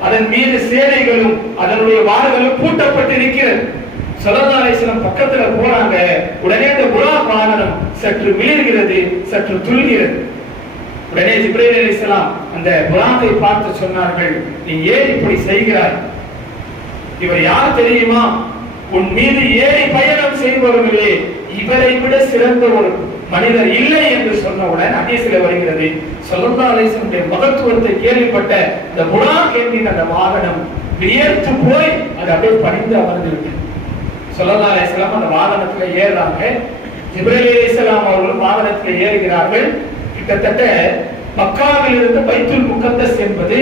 அதன் மீது சேனைகளும் அதனுடைய வாள்களும் பூட்டப்பட்டு இருக்கிறது. ஸல்லல்லாஹு அலைஹி வஸல்லம் பக்கத்துல போறாங்க. உடனே அந்த புராக் வாகனம் சற்று விழுகிறது, சற்று துள்ளுகிறது. உடனே ஜிப்ரீல் அலைஹிஸ்ஸலாம் அந்த புராக்கை பார்த்து சொன்னார்கள், நீ ஏன் இப்படி செய்கிறாய்? இவர் யார் தெரியுமா? உன் மீது ஏறி பயணம் செய்பவர்களே இவரை விட சிறந்த ஒரு மனிதர் இல்லை என்று சொன்னவுடன் ஹதீஸில் வருகிறது, ஸல்லல்லாஹு அலைஹி வஸல்லம் மகத்துவத்தை கேள்விப்பட்ட அந்த புராக் என்கிற அந்த வாகனம் வியர்த்து போய் அது அப்படியே பணிந்து அமர்ந்து விட்டது. ஸல்லல்லாஹு அலைஹி வஸல்லம் அந்த வாகனத்தில் ஏறாங்க. ஜிப்ரீல் அலைஹிஸ்ஸலாம் அவர்கள் வாகனத்தில் ஏறுகிறார்கள். கிட்டத்தட்ட மக்காவில் இருந்து பைத்துல் முகத்தஸ் என்பது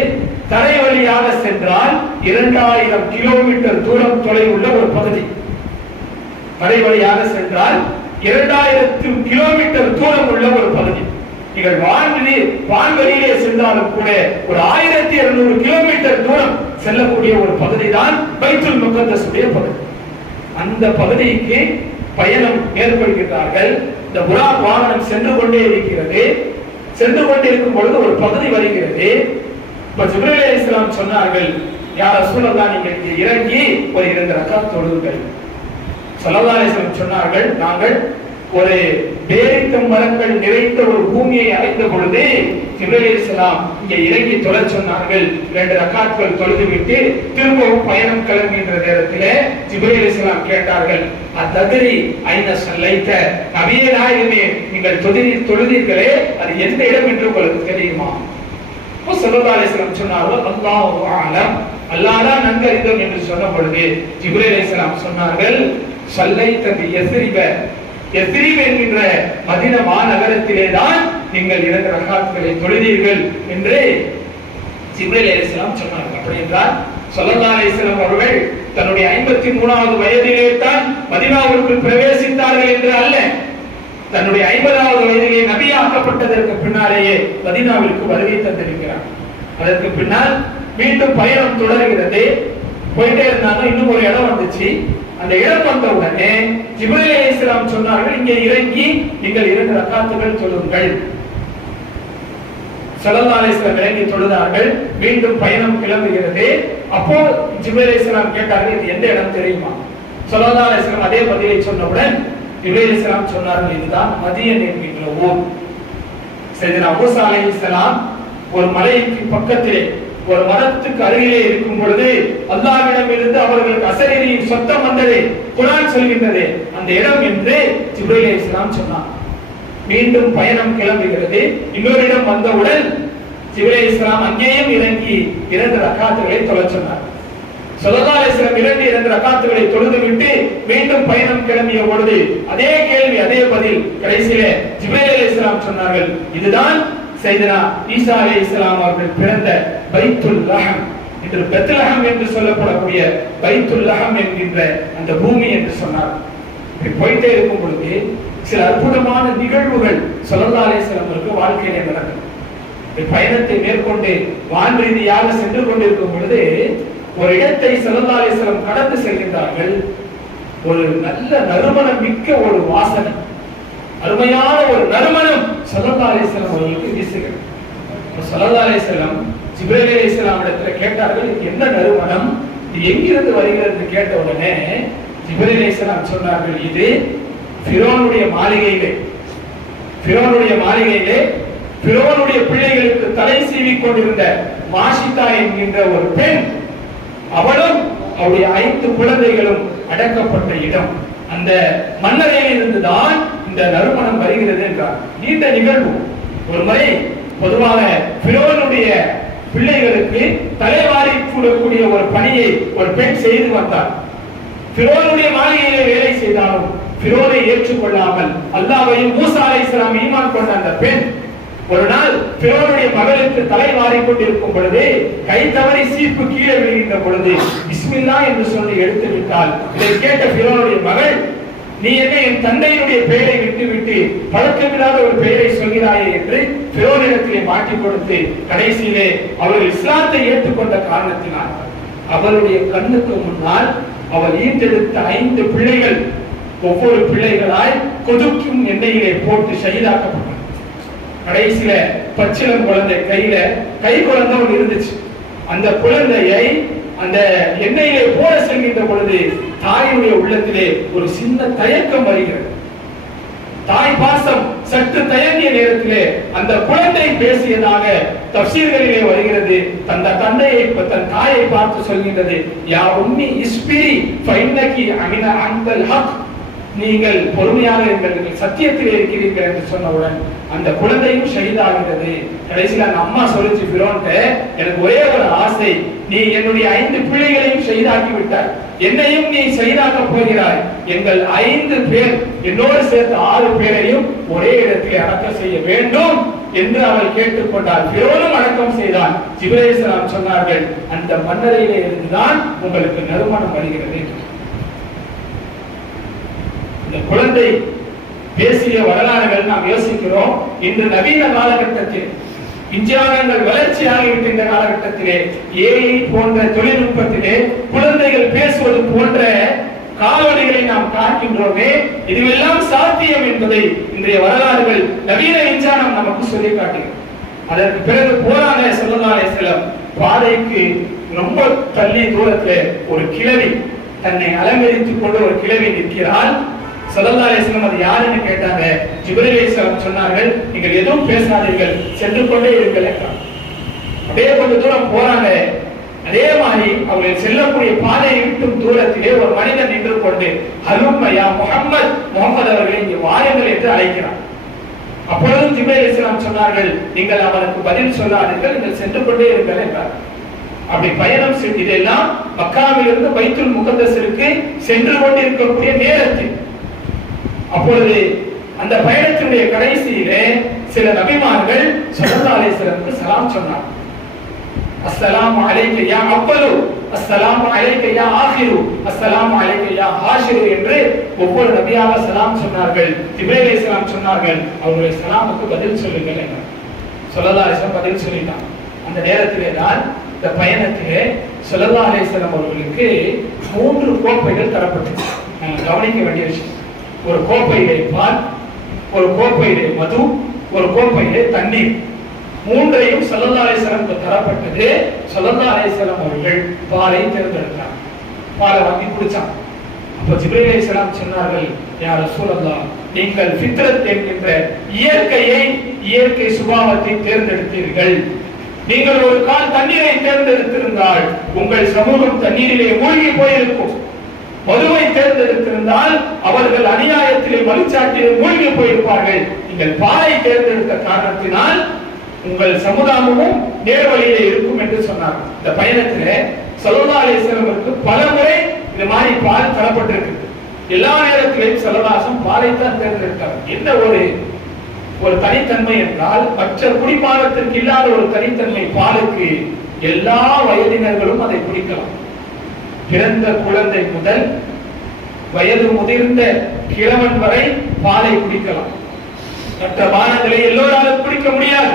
தரை வழியாக சென்றால் 2000 கிலோமீட்டர் தூரம் தொலைவுள்ள ஒரு பகுதி. தரை வழியாக சென்றால் 2000 கிலோமீட்டர் தூரம் உள்ள ஒரு பகுதி. நீங்கள் வான்வெளியிலே சென்றாலும் கூட ஒரு 1200 கிலோமீட்டர் தூரம் செல்லக்கூடிய ஒரு பகுதி தான் பைத்துல் முகத்தஸ் உடைய பகுதி. அந்த பகுதிக்கு பயணம் மேற்கொள்கிறார்கள். இந்த புராக் வாகனம் சென்று கொண்டே இருக்கிறது. சென்று கொண்டிருக்கும் பொழுது ஒரு பகுதி வருகிறது. இப்ப ஜிப்ரீல் அலைஹிஸ்ஸலாம் சொன்னார்கள், யா ரசூலல்லாஹ், நீங்கள் இங்கே இறங்கி ஒரு 2 ரக்காத் தொழுங்கள். ஸல்லல்லாஹு அலைஹி வஸல்லம் சொன்னார்கள், நாங்கள் ஒரு பேரித்த மரங்கள் நிறைந்த ஒரு பூமியை அடைந்த பொழுது ஜிப்ரீல் அலைஹிஸ்ஸலாம் இங்கே இறங்கி தொழச் சொன்னார்கள். 2 ரக்காத்கள் தொழுதுவிட்டு திரும்பவும் பயணம் கிளம்புகின்ற நேரத்திலே ஜிப்ரீல் அலைஹிஸ்ஸலாம் கேட்டார்கள், அத்தத்ரி ஐன ஸல்லைத, நபியே நாயகமே, நீங்கள் தொழுதீர்களே அது எந்த இடம் என்று உங்களுக்கு தெரியுமா? ஸல்லல்லாஹு அலைஹி வஸல்லம் சொன்னார்கள், அல்லாஹு அஅலம், அல்லாஹ் தான் நன்கு அறிந்தவன் என்று சொன்ன பொழுது ஜிப்ரீல் அலைஹிஸ்ஸலாம் சொன்னார்கள், ஸல்லைத பி யஸ்ரிப, யஸ்ரிப் என்கின்ற மதீனா மாநகரத்திலே தான் நீங்கள் 2 ரக்காத்களை தொழுதீர்கள் என்று ஜிப்ரீல் அலைஹிஸ்ஸலாம் சொன்னார்கள். அப்படி என்றால் ஸல்லல்லாஹு அலைஹி வஸல்லம் அவர்கள் தன்னுடைய 53வது வயதிலே தான் மதீனாவுக்குள் பிரவேசித்தார்கள் என்று அல்ல, தன்னுடைய 50வது வயதிலே நபியாக்கப்பட்டதற்கு பின்னாலேயே மதீனாவிற்கு வருகை தந்திருக்கிறார். அதற்கு பின்னால் மீண்டும் பயணம் தொடர்கிறது. போயிட்டே இருந்தாங்க. இன்னும் ஒரு இடம் வந்துச்சு. அந்த இடம் வந்த உடனே ஜிப்ரீல் அலைஹிஸ்ஸலாம் சொன்னார்கள், இங்கே இறங்கி நீங்கள் 2 ரக்காத்துகள் தொழுங்கள். ஸல்லல்லாஹு அலைஹி வஸல்லம் இறங்கி தொழுதார்கள். மீண்டும் பயணம் கிளம்புகிறது. அப்போ ஜிப்ரீல் அலைஹிஸ்ஸலாம் கேட்டார்கள், இது எந்த இடம் தெரியுமா? ஸல்லல்லாஹு அலைஹி வஸல்லம் அதே பதிலை சொன்னவுடன் ஜிப்ரீல் அலைஹிஸ்ஸலாம் சொன்னார்கள், இதுதான் மதியன் என்கிற ஊர். சையதுனா மூஸா அலைஹிஸ்ஸலாம் ஒரு மலைக்கு பக்கத்திலே ஒரு மரத்துக்கு அருகிலே இருக்கும் பொழுது அல்லாஹ்விடம் இருந்து அவர்களுக்கு அசரீரியின் சத்தம் வந்தது. குர்ஆன் சொல்கின்றது அந்த இடம் என்று ஜிப்ரீல் அலைஹிஸ்ஸலாம் சொன்னார். மீண்டும் பயணம் கிளம்புகிறது. இன்னொரு இடம் வந்தவுடன் ஜிப்ரீல் அலைஹிஸ்ஸலாம் அங்கேயும் இறங்கி 2 ரக்காத்துகளை தொழச் சொன்னார். ஸல்லல்லாஹு அலைஹி வஸல்லம் 2 ரக்காத்துகளை தொழுதுவிட்டு மீண்டும் பயணம் கிளம்பிய பொழுது அதே கேள்வி, அதே பதில். கடைசியிலே ஜிப்ரீல் அலைஹிஸ்ஸலாம் சொன்னார்கள், இதுதான் சையதுனா ஈசா அலைஹிஸ்ஸலாம் அவர்கள் பிறந்த பைத்துல் லஹம் என்று, பெத்லஹம் என்று சொல்லப்படக்கூடிய பைத்துல் லஹம் என்கின்ற அந்த பூமி என்று சொன்னார். போயிட்டே இருக்கும் பொழுது சில அற்புதமான நிகழ்வுகள் ஸல்லல்லாஹு அலைஹி வஸல்லம் அவர்கள் வாழ்க்கையிலே நடக்கும். பயணத்தை மேற்கொண்டு வான் ரீதியாக சென்று கொண்டிருக்கும் பொழுது ஒரு இடத்தை ஸல்லல்லாஹு அலைஹி வஸல்லம் கடந்து செல்கின்றார்கள். ஒரு நல்ல நறுமணம் மிக்க ஒரு வாசனை, அருமையான ஒரு நறுமணம் ஸல்லல்லாஹு அலைஹி வஸல்லம் அவர்களுக்கு வீசுகிறது. ஸல்லல்லாஹு அலைஹி வஸல்லம் ஜிப்ரீல் அலைஹிஸ்ஸலாம் இடத்துல கேட்டார்கள், இது என்ன நறுமணம், இது எங்கிருந்து வருகிறது கேட்ட உடனே ஜிப்ரீல் அலைஹிஸ்ஸலாம் சொன்னார்கள், இது ஃபிரௌனுடைய மாளிகையிலே ஃபிரௌனுடைய பிள்ளைகளுக்கு தலை சீவி கொண்டிருந்த மாஷிதா என்கின்ற ஒரு பெண், அவளும் அவருடைய 5 குழந்தைகளும் அடக்கப்பட்ட இடம், அந்த மன்னரையில் இருந்துதான் இந்த நறுமணம் வருகிறது என்றார். நீண்ட நிகழ்வு. ஒரு முறை பொதுவாக ஃபிரௌனுடைய பிள்ளைகளுக்கு தலைவாரி கூடக்கூடிய ஒரு பணியை ஒரு பெண் செய்து வந்தார். ஃபிரௌனுடைய மாளிகையிலே வேலை செய்தாலும் ஃபிரௌனை ஏற்றுக்கொள்ளாமல் அல்லாஹ்வையும் மூஸா அலைஹிஸ்ஸலாம் ஈமான் கொண்ட அந்த பெண் ஒரு நாள் ஃபிரௌனுடைய மகளுக்கு தலைவாரி கொண்டிருக்கும் பொழுது கை தவறி சீப்பு கீழே விழுகின்ற பொழுது பிஸ்மில்லாஹ் என்று சொல்லி எடுத்து விட்டால். இதை கேட்ட ஃபிரௌனுடைய மகள் நீ என்ன என் தந்தையினுடைய பெயரை விட்டுவிட்டு பழக்கமில்லாத ஒரு பெயரை சொல்கிறாயே என்று பிரோனிடத்திலே மாட்டி கொடுத்து கடைசியிலே அவர்கள் இஸ்லாத்தை ஏற்றுக்கொண்ட காரணத்தினால் அவருடைய கண்ணுக்கு முன்னால் அவர் ஈட்டெடுத்த 5 பிள்ளைகள் ஒவ்வொரு பிள்ளைகளாய் கொதிக்கும் எண்ணெயிலே போட்டு ஷஹீதாக்கப்பட்டார். கடைசியில பச்சிளம் குழந்தை கை குழந்தை ஒன்று இருந்துச்சு. அந்த குழந்தையை அந்த எண்ணெயிலே போட செல்கின்ற பொழுது தாயினுடைய உள்ளத்திலே ஒரு சின்ன தயக்கம் வருகிறது. தாய் பாசம் சற்று தயங்கிய நேரத்திலே அந்த குழந்தை பேசியதாக தஃசீர்களிலே வருகிறது. தன் தாயை பார்த்து சொல்கின்றது, யா உம்மி இஸ்பிரி ஃபைன்னகி அமின அன்தல் ஹக், நீங்கள் பொறுமையாக இருங்கள், சத்தியத்திலே இருக்கிறீர்கள் என்று சொன்னவுடன் அந்த குழந்தையும் ஷஹீதாகிறது. கடைசியில் அந்த அம்மா சொல்லிச்சு ஃபிரௌன்ட்ட, எனக்கு ஒரே ஒரு ஆசை, நீ என்னுடைய 5 பிள்ளைகளையும் ஷஹீதாக்கி விட்டாய், என்னையும் நீ ஷஹீதாக்க போகிறாய், எங்கள் 5 பேர் என்னோடு சேர்த்து 6 பேரையும் ஒரே இடத்தில் அடக்கம் செய்ய வேண்டும் என்று அவள் கேட்டுக்கொண்டார். ஃபிரௌனும் அடக்கம் செய்தான். ஜிப்ரீல் அலைஹிஸ்ஸலாம் சொன்னார்கள், அந்த மன்னரையிலே இருந்துதான் உங்களுக்கு நறுமணம் வருகிறது. இந்த குழந்தை பேசிய வரலாறுகள் நாம் யோசிக்கிறோம். இன்று நவீன காலகட்டத்தில் விஞ்ஞானங்கள் வளர்ச்சியாகிவிட்ட இந்த காலகட்டத்திலே ஏஐ போன்ற தொழில்நுட்பத்திலே குழந்தைகள் பேசுவது போன்ற காணொளிகளை நாம் பார்க்கின்றோமே, இதுவெல்லாம் சாத்தியம் என்பதை இன்றைய வரலாறுகள் நவீன விஞ்ஞானம் நமக்கு சொல்லி காட்டுகிறது. அதற்கு பிறகு போராட ஸல்லல்லாஹு அலைஹி வஸல்லம் பாதைக்கு ரொம்ப தள்ளி தூரத்தில் ஒரு கிழவி, தன்னை அலங்கரித்துக் கொண்டு ஒரு கிழவி நிற்கிறாள். ஸல்லல்லாஹு அலைஹி வஸல்லம் அது யாருன்னு கேட்டாங்க. ஜிப்ரீல் அலைஹிஸ்ஸலாம் சொன்னார்கள், நீங்கள் எதுவும் பேசாதீர்கள், சென்று கொண்டே இருங்கள் என்றார். அப்படியே கொஞ்ச தூரம் போறாங்க. அதே மாதிரி அவர்கள் செல்லக்கூடிய பாதையை விட்டும் தூரத்திலே ஒரு மனிதன் நின்று கொண்டு ஹலும்ம யா முஹம்மத், முஹம்மது அவர்களை இங்கே வாருங்கள் என்று அழைக்கிறார். அப்பொழுதும் ஜிப்ரீல் அலைஹிஸ்ஸலாம் சொன்னார்கள், நீங்கள் அவனுக்கு பதில் சொல்லாதீர்கள், நீங்கள் சென்று கொண்டே இருங்கள் என்றார். அப்படி பயணம் இதெல்லாம் மக்காவிலிருந்து பைத்துல் முகத்தஸிற்கு சென்று கொண்டிருக்கக்கூடிய நேரத்தில் அப்பொழுது அந்த பயணத்தினுடைய கடைசியிலே சில நபிமார்கள் ஸல்லல்லாஹு அலைஹி வஸல்லம் சலாம் சொன்னார். அஸ்ஸலாமு அலைக்க யா அவ்வலு, அஸ்ஸலாமு அலைக்க யா ஆகிரு, அஸ்ஸலாமு அலைக்க யா ஹாஷிரு என்று ஒவ்வொரு நபியாக சலாம் சொன்னார்கள். ஜிப்ரீல் அலைஹிஸ்ஸலாம் சொன்னார்கள், அவருடைய சலாமுக்கு பதில் சொல்லுங்கள் என்றார். ஸல்லல்லாஹு அலைஹி வஸல்லம் பதில் சொல்லிட்டான். அந்த நேரத்திலே தான் இந்த பயணத்திலே ஸல்லல்லாஹு அலைஹி வஸல்லம் அவர்களுக்கு 3 கோப்பைகள் தரப்பட்டது. கவனிக்க வேண்டிய விஷயம், ஒரு கோப்பையிலே பால், ஒரு கோப்பையிலே மது, ஒரு கோப்பையிலே தண்ணீர், 3ஐயும் ஸல்லல்லாஹு அலைஹி வஸல்லம் தரப்பட்டது. ஸல்லல்லாஹு அலைஹி வஸல்லம் அவர்கள் பாலை தேர்ந்தெடுத்தார். பாலை வாங்கி குடிச்சாங்க. அப்ப ஜிப்ரீல் அலைஹிஸ்ஸலாம் சொன்னார்கள், யா ரசூலல்லாஹ், நீங்கள் ஃபித்ரத் என்கின்ற இயற்கை சுபாவத்தை தேர்ந்தெடுத்தீர்கள். நீங்கள் ஒரு கால் தண்ணீரை தேர்ந்தெடுத்திருந்தால் உங்கள் சமூகம் தண்ணீரிலே மூழ்கி போயிருக்கும். மதுவை தேர்ந்தெடுத்திருந்தால் அவர்கள் அநியாயத்திலே மலிச்சாட்டிலே மூழ்கி போயிருப்பார்கள். நீங்கள் பாலை தேர்ந்தெடுத்த காரணத்தினால் உங்கள் சமுதாயமும் நேர்வழியிலே இருக்கும் என்று சொன்னார். இந்த பயணத்திலே ஸல்லல்லாஹு அலைஹி வஸல்லம் பல முறை இந்த மாதிரி பால் தரப்பட்டிருக்கு. எல்லா நேரத்திலும் ஸல்லல்லாஹு பாலை தான் தேர்ந்தெடுத்தார். என்ன ஒரு தனித்தன்மை என்றால், மற்ற குடிப்பானத்திற்கு இல்லாத ஒரு தனித்தன்மை பாலுக்கு. எல்லா வயதினர்களும் அதை குடிக்கலாம். பிறந்த குழந்தை முதல் வயது முதிர்ந்த கிழவன் வரை பாலை குடிக்கலாம். மற்ற பானங்களை எல்லோராலும் குடிக்க முடியாது.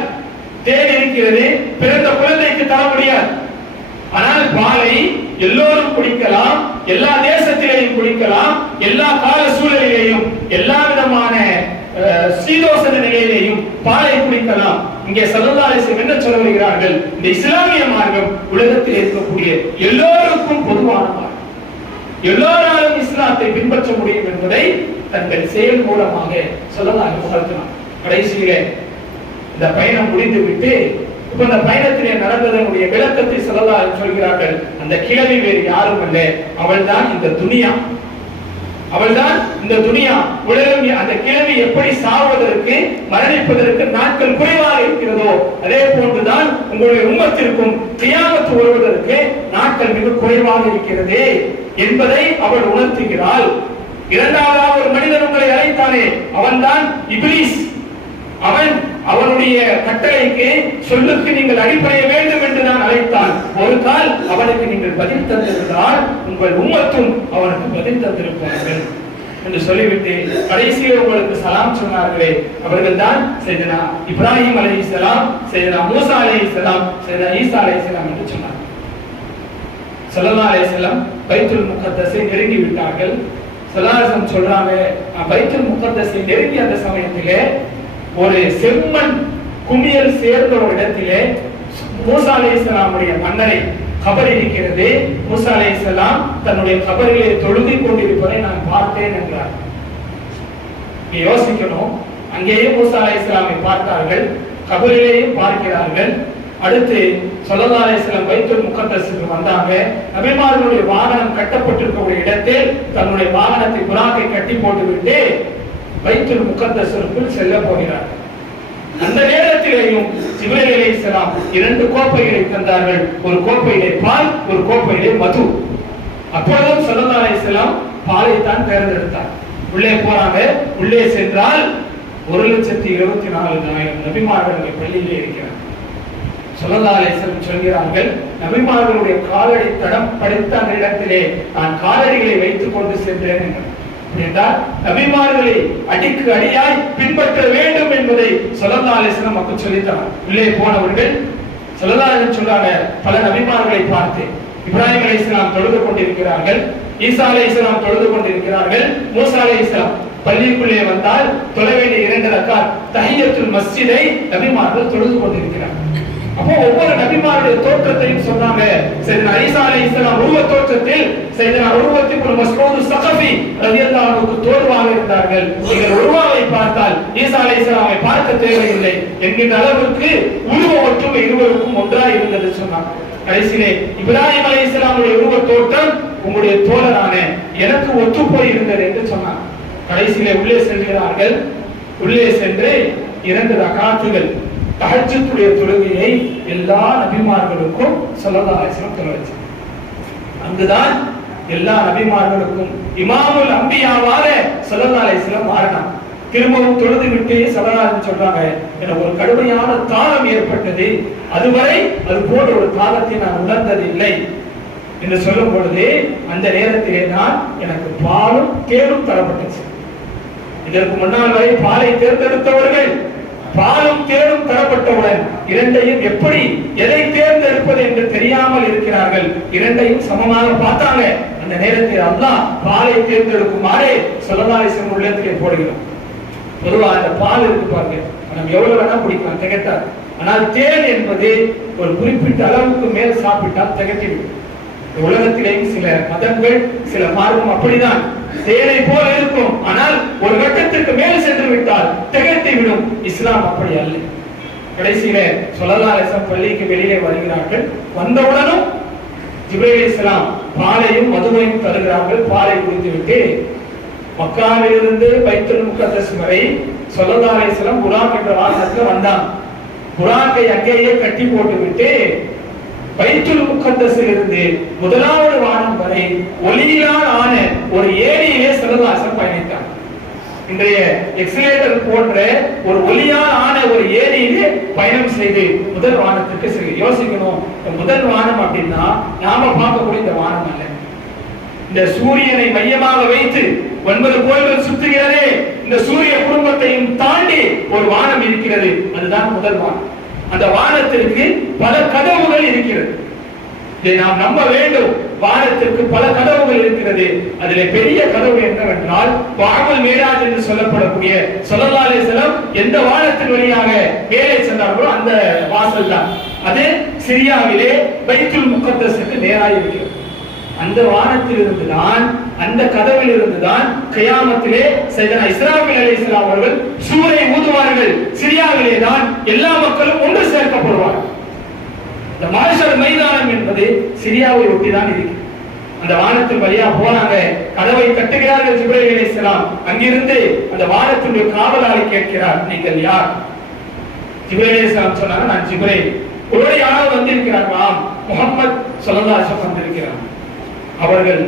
தேன் இருக்கிறது, பிறந்த குழந்தைக்கு தர முடியாது. ஆனால் பாலை எல்லோரும் குடிக்கலாம், எல்லா தேசத்திலேயும் குடிக்கலாம், எல்லா கால சூழலிலேயும், எல்லா விதமான சீதோசன நிலையிலேயும் பாலை குடிக்கலாம். இங்கே ஸல்லல்லாஹு அலைஹி வஸல்லம் என்ன சொல்ல வருகிறார்கள்? இந்த இஸ்லாமிய மார்க்கம் உலகத்தில் இருக்கக்கூடிய எல்லோருக்கும் பொதுவான மார்க்கம். எல்லோராலும் இஸ்லாத்தை பின்பற்ற முடியும் என்பதை தங்கள் செயல் மூலமாக ஸல்லல்லாஹு அலைஹி வஸல்லம் கடைசியிலே இந்த பயணம் முடிந்துவிட்டு இப்ப இந்த பயணத்திலே நடந்ததனுடைய விளக்கத்தை ஸல்லல்லாஹு அலைஹி வஸல்லம் சொல்கிறார்கள். அந்த கிழவி வேறு யாரும் அல்ல, அவள்தான் இந்த துனியா. அவள்தான் இந்த துனியா. உலகம் அந்த கிழவி எப்படி சாவதற்கு மரணிப்பதற்கு நாட்கள் குறைவாக இருக்கிறதோ அதே போன்றுதான் உங்களுடைய உம்மத்திற்கும் கியாமத் வருவதற்கு நாட்கள் மிக குறைவாக இருக்கிறது என்பதை அவள் உணர்த்துகிறாள். இரண்டாவதாக ஒரு மனிதன் உங்களை அழைத்தானே, அவன்தான் இப்லீஸ். அவனுடைய கட்டளைக்கு சொல்லுக்கு நீங்கள் அடிப்படைய வேண்டும் என்று நான் அழைத்தான். ஒரு கால் அவனுக்கு நீங்கள் பதில் தந்திருந்தால் உங்கள் உம்மத்தும் அவனுக்கு பதில் தந்திருப்பார்கள். என்று சொல்லிவிட்டு கடைசியில் உங்களுக்கு சலாம் சொன்னார்களே அவர்கள் தான் சையதுனா இப்ராஹிம் அலைஹிஸ்ஸலாம், சையதுனா மூசா அலைஹிஸ்ஸலாம், சையதுனா ஈசா அலைஹிஸ்ஸலாம் என்று சொன்னார். ஸல்லல்லாஹு அலைஹி வஸல்லம் பைத்துல் முகத்தஸை நெருங்கி விட்டார்கள். ஸல்லல்லாஹு அலைஹி வஸல்லம் சொல்றாங்க, பைத்துல் முகத்தஸை நெருங்கி அந்த சமயத்திலே ஒரு செம்மண் குமியல் சேர்ந்த ஒரு இடத்திலே மூசா அலைஹிஸ்ஸலாமுடைய மன்னரை கபர் இருக்கிறது. மூசா அலைஹிஸ்ஸலாம் தன்னுடைய கபரிலே தொழுகிக் கொண்டிருப்பதை நான் பார்த்தேன் என்றார். யோசிக்கணும், அங்கேயே மூசா அலைஹிஸ்ஸலாமை பார்த்தார்கள், கபரிலேயும் பார்க்கிறார்கள். அடுத்து ஸல்லல்லாஹு அலைஹி வஸல்லம் பைத்துல் முகத்தஸுக்கு வந்தாங்க. நபிமார்களுடைய வாகனம் கட்டப்பட்டிருக்கிற இடத்தில் தன்னுடைய வாகனத்தை புறாக்கை கட்டி போட்டுவிட்டு பைத்துல் முகத்தஸிற்குள் செல்ல போகிறார். அந்த நேரத்திலேயும் ஜிப்ரீல் அலைஹிஸ்ஸலாம் 2 கோப்பைகளை தந்தார்கள். ஒரு கோப்பையிலே பால், ஒரு கோப்பையிலே மது. அப்பொழுதும் ஸல்லல்லாஹு அலைஹி வஸல்லம் பாலை தான் தேர்ந்தெடுத்தார். உள்ளே போறாங்க. உள்ளே சென்றால் 1,24,000 நபிமார்கள் பள்ளியிலே இருக்கிறார். ஸல்லல்லாஹு அலைஹி வஸல்லம் சொல்கிறார்கள், நபிமார்களுடைய காலடி தடம் படித்த அந்த இடத்திலே நான் காலடிகளை வைத்துக் கொண்டு சென்றேன் என்றார். நபிமார்களை அடிக்கு அடியாய் பின்பற்ற வேண்டும் என்பதை ஸல்லல்லாஹு அலைஹி வஸல்லம் மக்கள் சொல்லித்தார். உள்ளே போனவர்கள் ஸல்லல்லாஹு அலைஹி வஸல்லம் சொல்றாங்க, பல நபிமார்களை பார்த்து இப்ராஹிம் அலைஹிஸ்ஸலாம் தொழுது கொண்டிருக்கிறார்கள், ஈசா அலைஹிஸ்ஸலாம் தொழுது கொண்டிருக்கிறார்கள், மூசா அலைஹிஸ்ஸலாம் பள்ளிக்குள்ளே வந்தால் தொழ வேண்டிய 2 ரக்காத் தஹியத்துல் மஸ்ஜிதை நபிமார்கள் தொழுது கொண்டிருக்கிறார்கள். அப்போ ஒவ்வொரு நபிமாருடைய தோற்றத்தையும் சொன்னாங்க. சையதுனா ஈசா அலைஹிஸ்ஸலாம் உருவ தோற்றத்தில் சையதுனா உருவத்தி இப்னு மஸ்ஊத் ஸகஃபி ரலியல்லாஹு அன்ஹு தோற்றாக இருந்தார்கள். நீங்கள் உருவாவை பார்த்தால் ஈசா அலைஹிஸ்ஸலாமை பார்க்க தேவையில்லை என்கிற அளவுக்கு உருவ ஒற்றுமை இருவருக்கும் ஒன்றாக இருந்தது சொன்னாங்க. கடைசியிலே இப்ராஹிம் அலைஹிஸ்ஸலாமுடைய உருவ தோற்றம் உங்களுடைய தோழரான எனக்கு ஒத்து போய் இருந்தது என்று சொன்னார். கடைசியிலே உள்ளே செல்கிறார்கள். உள்ளே சென்று 2 ரகாத்துகள் தஹஜ்ஜுடைய தொழுகையை எல்லா நபிமார்களுக்கும் ஸல்லல்லாஹு அலைஹி வஸல்லம் தொழ வச்சார். அங்குதான் எல்லா நபிமார்களுக்கும் இமாமுல் அம்பியாவாக ஸல்லல்லாஹு அலைஹி வஸல்லம் மாறினார். திரும்பவும் தொழுது விட்டு ஸல்லல்லாஹு அலைஹி வஸல்லம் சொல்றாங்க, எனக்கு ஒரு கடுமையான தாகம் ஏற்பட்டது, அதுவரை அது போன்ற ஒரு தாகத்தை நான் உணர்ந்தது இல்லை என்று சொல்லும் பொழுது அந்த நேரத்திலே தான் எனக்கு பாலும் தேனும் தரப்பட்டுச்சு. இதற்கு முன்னால் வரை பாலை தேர்ந்தெடுத்தவர்கள் பாலும் தேனும் தரப்பட்டவுடன் இரண்டையும் எப்படி எதை தேர்ந்தெடுப்பது என்று தெரியாமல் இருக்கிறார்கள். இரண்டையும் சமமாக பார்த்தாங்க. அந்த நேரத்தில் அல்லாஹ் பாலை தேர்ந்தெடுக்குமாறு ஸல்லல்லாஹு அலைஹி வஸல்லம் உள்ளத்திலே போடுகிறார். பொதுவா அந்த பால் இருக்கு பாருங்க, நம்ம எவ்வளவு வேணா குடிக்கலாம், திகட்டாது. ஆனால் தேன் என்பது ஒரு குறிப்பிட்ட அளவுக்கு மேல் சாப்பிட்டால் திகட்டிவிடும். உலகத்திலேயும் சில மதங்கள் சில மார்க்கம் அப்படிதான் தேனை போல இருக்கும், ஆனால் ஒரு கட்டத்திற்கு மேல் சென்று விட்டால் திகட்டி விடும். இஸ்லாம் அப்படி அல்ல. கடைசியில ஸல்லல்லாஹு அலைஹி வஸல்லம் பள்ளிக்கு வெளியே வருகிறார்கள். வந்தவுடனும் ஜிப்ரீல் அலைஹிஸ்ஸலாம் பாலையும் மதுவையும் தருகிறார்கள். பாலை குடித்துவிட்டு மக்காவிலிருந்து பைத்துல் முகத்தஸ் வரை ஸல்லல்லாஹு அலைஹி வஸல்லம் புராக் என்ற வாகனத்தில் வந்தாங்க. புராக்கை அங்கேயே கட்டி போட்டுவிட்டு பைத்துல் முகத்தஸில் இருந்து முதலாவது வானம் வரை ஒளியினால் ஆன ஒரு ஏரியிலே ஸல்லல்லாஹு அலைஹி வஸல்லம் பயணித்தார். இன்றைய எக்ஸிலேட்டர் போன்ற ஒரு ஒளியால் ஆன ஒரு ஏரியிலே பயணம் செய்து முதல் வானத்துக்கு செல்ல. யோசிக்கணும், முதல் வானம் அப்படின்னா நாம பார்க்கக்கூடிய இந்த வானம் அல்ல. இந்த சூரியனை மையமாக வைத்து 9 கோள்கள் சுற்றுகிறதே, இந்த சூரிய குடும்பத்தையும் தாண்டி ஒரு வானம் இருக்கிறது, அதுதான் முதல் வானம். அந்த வானத்திற்கு பல கதவுகள் இருக்கிறது. இதை நாம் நம்ப வேண்டும். வானத்திற்கு பல கதவுகள் இருக்கிறது. அதிலே பெரிய கதவு என்னவென்றால் வாமல் மேராஜ் என்று சொல்லப்படக்கூடிய ஸல்லல்லாஹு அலைஹி வஸல்லம் எந்த வானத்தின் வழியாக மேலே சென்றார்களோ அந்த வாசல் தான். அது சிரியாவிலே பைத்துல் முகத்தஸுக்கு நேராக இருக்கிறது. அந்த வானத்தில் இருந்துதான், அந்த கதவில் இருந்துதான் கியாமத்திலே சையதுனா இஸ்ராஃபீல் அலைஹிஸ்ஸலாம் அவர்கள் சூரை ஊதுவார்கள். சிரியாவிலே தான் எல்லா மக்களும் ஒன்று சேர்க்கப்படுவார்கள். இந்த மாஷர் மைதானம் என்பது சிரியாவை ஒட்டி தான் இருக்கு. அந்த வானத்தின் வழியா போனாங்க. கதவை தட்டுகிறார்கள் ஜிப்ரீல் அலைஹிஸ்ஸலாம். அங்கிருந்து அந்த வானத்தினுடைய காவலாளி கேட்கிறார், நீங்கள் யார்? ஜிப்ரீல் அலைஹிஸ்ஸலாம் சொன்னாங்க, நான் ஜிப்ரீல். ஒருவரை யாராவது வந்திருக்கிறார்களா? முஹம்மத் ஸல்லல்லாஹு அலைஹி வஸல்லம் வந்திருக்கிறார். அவர்கள்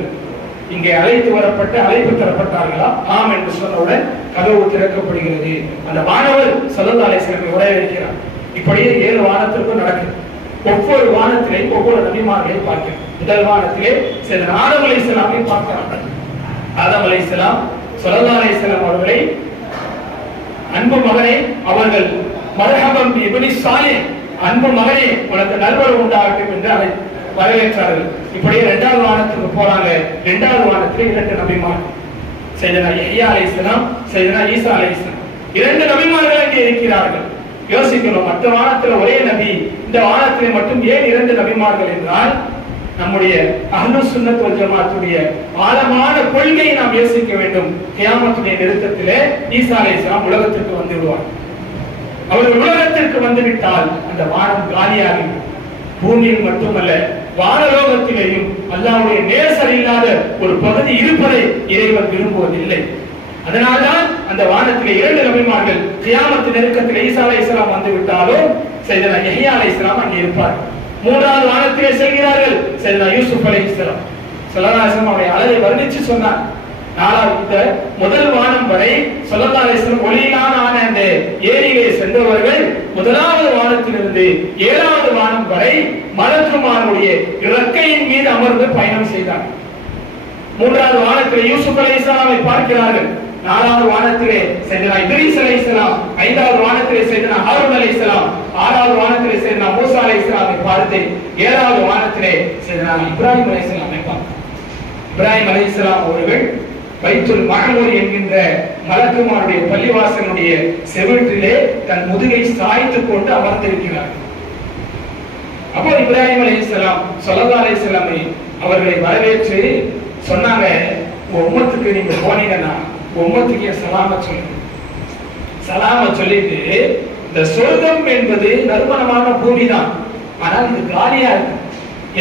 இங்கே அழைத்து வரப்பட்டு அழைப்பு தரப்பட்டார்களா? ஆம் என்று சொன்னவுடன் கதவு திறக்கப்படுகிறது. அந்த வானவர் ஸல்லல்லாஹு அலைஹி வஸல்லம் வரவேற்கிறார். இப்படியே 7 வானத்திற்கும் நடக்குது. ஒவ்வொரு வானத்திலேயும் ஒவ்வொரு நபிமார்களை பார்க்கிறோம். முதல் வானத்திலே சையதுனா ஆதம் அலைஹிஸ்ஸலாமை பார்க்கிறார்கள். ஆதம் அலைஹிஸ்ஸலாம் ஸல்லல்லாஹு அலைஹி வஸல்லம் அவர்களை அன்பு மகனே, அவர்கள் மர்ஹபம் இப்னி சாலிஹ், அன்பு மகனே உனக்கு நல்வரவு உண்டாகட்டும் என்று அதை வரவேற்றார்கள். இப்படியே இரண்டாவது வானத்துக்கு போறாங்க. இரண்டாவது வானத்தில் இரண்டு நபிமார், சையதுனா யஹ்யா அலைஹிஸ்ஸலாம், சையதுனா ஈசா அலைஹிஸ்ஸலாம், இரண்டு நபிமார்கள் அங்கே இருக்கிறார்கள். யோசிக்கிறோம், மற்ற வானத்தில் ஒரே நபி, இந்த வானத்தில் மட்டும் ஏன் இரண்டு நபிமார்கள் என்றால், நம்முடைய அஹ்லுஸ் சுன்னத் வல் ஜமாஅத்துடைய ஆழமான கொள்கையை நாம் யோசிக்க வேண்டும். கியாமத்துடைய நெருக்கத்திலே ஈசா அலைஹிஸ்ஸலாம் உலகத்திற்கு வந்து விடுவார். அவர்கள் உலகத்திற்கு வந்துவிட்டால் அந்த வானம் காலியாகி, பூமியில் மட்டுமல்ல வானலோகத்திலேயும் அல்லாஹ்வுடைய நேசர் இல்லாத ஒரு பகுதி இருப்பதை இறைவன் விரும்புவதில்லை. அதனால்தான் அந்த வானத்திலே இரண்டு நபிமார்கள் கியாமத்து நெருக்கத்தில் ஈசா அலைஹிஸ்ஸலாம் வந்து விட்டாலும் சையதுனா யஹ்யா அலைஹிஸ்ஸலாம் அங்கே இருப்பார். மூன்றாவது வானத்திலே செல்கிறார்கள் சையதுனா யூசுப் அலைஹிஸ்ஸலாம். ஸல்லல்லாஹு அலைஹி வஸல்லம் அவருடைய அழகை வர்ணித்து சொன்னார். நாலாவது முதல் வானம் வரை ஸல்லல்லாஹு அலைஹி வஸல்லம் ஒளியிலான அந்த ஏரியிலே சென்றவர்கள் முதலாவது வானத்திலிருந்து ஏழாவது வானம் வரை மலக்குமாருடைய இறக்கையின் மீது அமர்ந்து பயணம் செய்தார். மூன்றாவது வானத்திலே யூசுப் அலைஹிஸ்ஸலாமை பார்க்கிறார்கள். நாலாவது வானத்திலே சையதுனா இத்ரீஸ் அலைஹிஸ்ஸலாம், ஐந்தாவது வானத்திலே சையதுனா ஹாரூன் அலைஹிஸ்ஸலாம், ஆறாவது வானத்திலே சையதுனா மூசா அலைஹிஸ்ஸலாமை பார்த்து ஏழாவது வானத்திலே சையதுனா இப்ராஹிம் அலைஹிஸ்ஸலாமை பார்த்தார். இப்ராஹிம் அலைஹிஸ்ஸலாம் அவர்கள் பைத்துல் மஅமூர் என்கின்ற மலக்குமாருடைய பள்ளிவாசலுடைய செவிட்டிலே தன் முதுகை சாய்த்துக் கொண்டு அமர்ந்திருக்கிறார். அப்போ இப்ராஹிம் அலைஹிஸ்ஸலாம் ஸல்லல்லாஹு அலைஹி வஸல்லம் அவர்களை வரவேற்று சொன்னாங்க, உம்மத்துக்கு நீங்க போனீங்கன்னா உம்மத்துக்கு சலாம சொல்லுங்க. சலாம சொல்லிட்டு, இந்த சொர்க்கம் என்பது நறுமணமான பூமி தான், ஆனால் இது காலியா இருக்கு,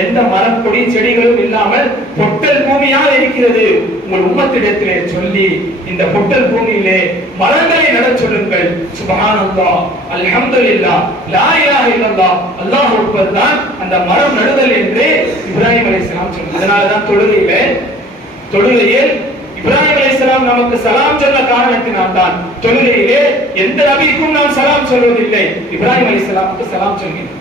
எந்த மரம் கொடி செடிகளும் இல்லாமல் பொட்டல் பூமியாக இருக்கிறது. உங்கள் உம்மத்திடத்திலே சொல்லி இந்த பொட்டல் பூமியிலே மரங்களை நடச் சொல்லுங்கள். சுப்ஹானல்லாஹ், அல்ஹம்துலில்லாஹ், லா இலாஹ இல்லல்லாஹ், அல்லாஹ் அக்பர் தான் அந்த மரம் நடுதல் என்று இப்ராஹிம் அலைஹிஸ்ஸலாம் சொன்னார். அதனால தான் தொழுகையில் இப்ராஹிம் அலைஹிஸ்ஸலாம் நமக்கு சலாம் சொன்ன காரணத்தினால் தான் தொழுகையிலே எந்த நபிக்கும் நாம் சலாம் சொல்வதில்லை, இப்ராஹிம் அலைஹிஸ்ஸலாமுக்கு சலாம் சொல்கிறோம்.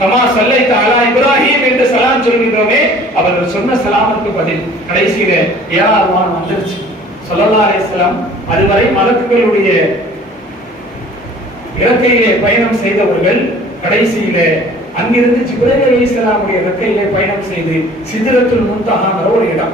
கமா ஸல்லைத அலா இப்ராஹிம் என்று சலாம் சொல்கிறோமே, அவர்கள் சொன்ன சலாமுக்கு பதில் கடைசியிலே ஏழாவது வானம் வந்துருச்சு. ஸல்லல்லாஹு அலைஹி வஸல்லம் அதுவரை மலக்குகளுடைய இறக்கையிலே பயணம் செய்தவர்கள் கடைசியிலே அங்கிருந்து ஜிப்ரீல் அலைஹிஸ்ஸலாமுடைய இறக்கையிலே பயணம் செய்து சித்ரத்துல் முன்தஹாங்கிற ஒரு இடம்,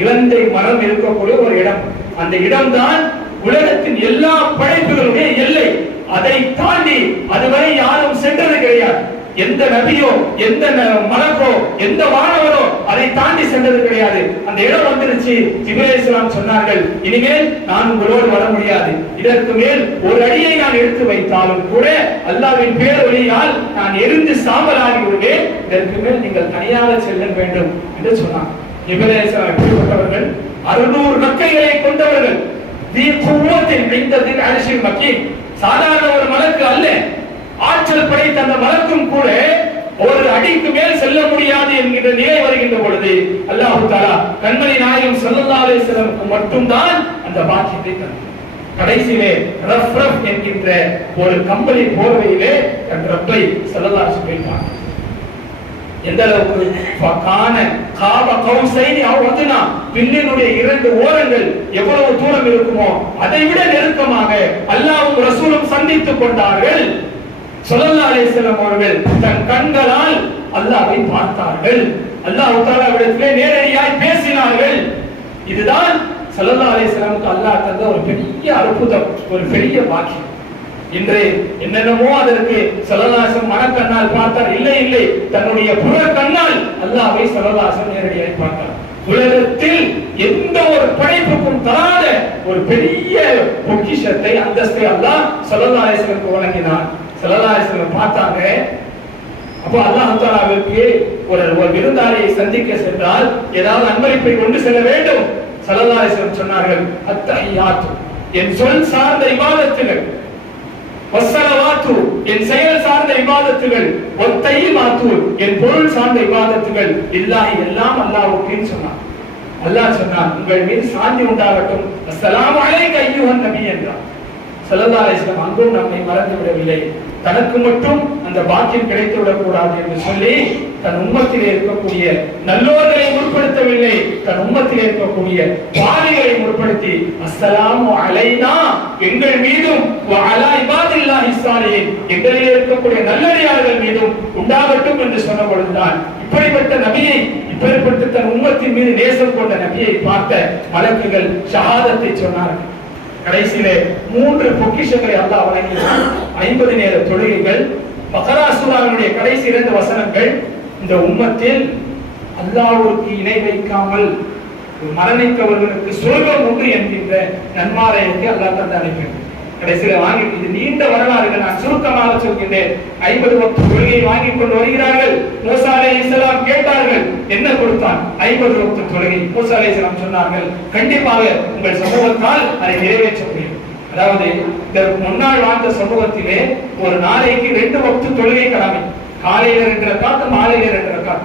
இலந்தை மரம் இருக்கக்கூடிய ஒரு இடம், அந்த இடம்தான் உலகத்தின் எல்லா படைப்புகளுடைய எல்லை. அதை தாண்டி அதுவரை யாரும் சென்றது கிடையாது. எந்த நபியோ எந்த மலக்கோ எந்த வானவரோ அதை தாண்டி சென்றது கிடையாது. அந்த இடம் வந்துருச்சு. ஜிப்ரீல் அலைஹிஸ்ஸலாம் சொன்னார்கள், இனிமேல் நான் உங்களோடு வர முடியாது, இதற்கு மேல் ஒரு அடியை நான் எடுத்து வைத்தாலும் கூட அல்லாஹ்வின் பேரொளியால் நான் எரிந்து சாம்பலாகி விடுவேன், இதற்கு மேல் நீங்கள் தனியாக செல்ல வேண்டும் என்று சொன்னார். ஜிப்ரீல் அலைஹிஸ்ஸலாம் எப்படிப்பட்டவர்கள்? 600 ரெக்கைகளை கொண்டவர்கள். தி குவத்தின் இந்ததில் அரிசில் மக்கீன், சாதாரண ஒரு மலக்கு அல்ல, ஆற்றல் படைத்த அந்த மலக்கும் கூட ஒரு அடிக்கு மேல் செல்ல முடியாது என்கின்ற நிலை வருகின்ற பொழுது அல்லாஹ் தஆலா கண்மணி நாயகம் ஸல்லல்லாஹு அலைஹி வஸல்லம் மட்டும்தான் அந்த பாக்கியத்தை தந்தார். கடைசியிலே ரஃப் என்கின்ற ஒரு கம்பளி போர்வையிலே தன் ரப்பை ஸல்லல்லாஹு அலைஹி வஸல்லம் எந்த அளவுக்கு கான காப கௌசைனி அவதுனா, பில்லினுடைய இரண்டு ஓரங்கள் எவ்வளவு தூரம் இருக்குமோ அதை விட நெருக்கமாக அல்லாஹ்வும் ரசூலும் சந்தித்துக் கொண்டார்கள். ஸல்லல்லாஹு அலைஹி வஸல்லம் அவர்கள் தன் கண்களால் அல்லாஹ்வை பார்த்தார்கள். அல்லாஹ் தஆலாவிடத்திலே நேரடியாய் பேசினார்கள். இதுதான் ஸல்லல்லாஹு அலைஹி வஸல்லமுக்கு அல்லாஹ் தந்த ஒரு பெரிய அற்புதம், ஒரு பெரிய பாக்கியம். இன்று என்னென்னமோ அதற்கு ஸல்லல்லாஹு அலைஹி வஸல்லம் மனக்கண்ணால் பார்த்தார், இல்லை தன்னுடைய புற கண்ணால் அல்லாஹ்வை ஸல்லல்லாஹு அலைஹி வஸல்லம் நேரடியாய் பார்த்தார். உலகத்தில் எந்த ஒரு படைப்புக்கும் தராத ஒரு பெரிய பொக்கிஷத்தை அந்தஸ்தை அல்லாஹ் ஸல்லல்லாஹு அலைஹி வஸல்லம் வழங்கினார். ஸல்லல்லாஹு அலைஹி வஸல்லம் பார்த்தாங்க. அப்போ அல்லாஹ் தஆலாவுக்கு ஒரு விருந்தாளியை சந்திக்க சென்றால் ஏதாவது அன்பளிப்பை கொண்டு செல்ல வேண்டும். ஸல்லல்லாஹு அலைஹி வஸல்லம் சொன்னார்கள், அத்தஹியாத்து என் சொல் சார்ந்த இபாதத்துகள், வஸ்ஸலவாத்து என் செயல் சார்ந்த இபாதத்துகள், வத்தய்யிமாத்து என் பொருள் சார்ந்த இபாதத்துகள், இல்லாஹி எல்லாம் அல்லாஹ்வுக்கே சொன்னார். அல்லாஹ் சொன்னார், உங்கள் மீது சாந்தி உண்டாகட்டும், அஸ்ஸலாமு அலைக அய்யுஹன் நபி என்றார். ஸல்லல்லாஹு அலைஹி வஸல்லம் அங்கும் நம்மை மறந்து விடவில்லை. தனக்கு மட்டும் அந்த பாக்கியம் கிடைத்து விடக்கூடாது என்று சொல்லி தன் உம்மத்திலே இருக்கக்கூடிய நல்லோர்களை முற்படுத்தவில்லை, தன் உம்மத்திலே இருக்கக்கூடிய பாவிகளை முற்படுத்தி அஸ்ஸலாமு அலைனா எங்கள் மீதும் வஅலா இபாதில்லாஹி ஸாலிஹீன் எங்களிலே இருக்கக்கூடிய நல்லடியார்கள் மீதும் உண்டாகட்டும் என்று சொன்ன பொழுதுதான் இப்படிப்பட்ட நபியை, இப்படிப்பட்ட தன் உம்மத்தின் மீது நேசம் கொண்ட நபியை பார்த்த மலக்குகள் ஷஹாதத்தை சொன்னார்கள். கடைசியிலே 3 பொக்கிஷங்களை அல்லாஹ் வழங்கினான். 50 நேர தொழுகைகள், பக்ரா சூராவினுடைய கடைசி 2 வசனங்கள். இந்த உம்மத்தில் அல்லாஹ்வுக்கு இணை வைக்காமல் மரணித்தவர்களுக்கு சொர்க்கம் உண்டு என்கின்ற நன்மாராயத்தை அல்லாஹ் தந்து அனுப்பினார். கடைசியில வாங்கி, இது நீண்ட வரலாறுகள், நான் சுருக்கமாக சொல்கின்றேன். 50 வக்த் தொழுகையை வாங்கி கொண்டு வருகிறார்கள். மூசா அலைஹிஸ்ஸலாம் கேட்டார்கள், என்ன கொடுத்தான்? 50 வக்த் தொழுகை. மூசா அலைஹிஸ்ஸலாம் சொன்னார்கள், கண்டிப்பாக உங்கள் சமூகத்தால் அதை நிறைவேற்ற முடியும். அதாவது இதற்கு முன்னாள் வாழ்ந்த சமூகத்திலே ஒரு நாளைக்கு 2 வக்த் தொழுகை கடமை, காலையில 2 ரக்காத், மாலையில 2 ரக்காத்.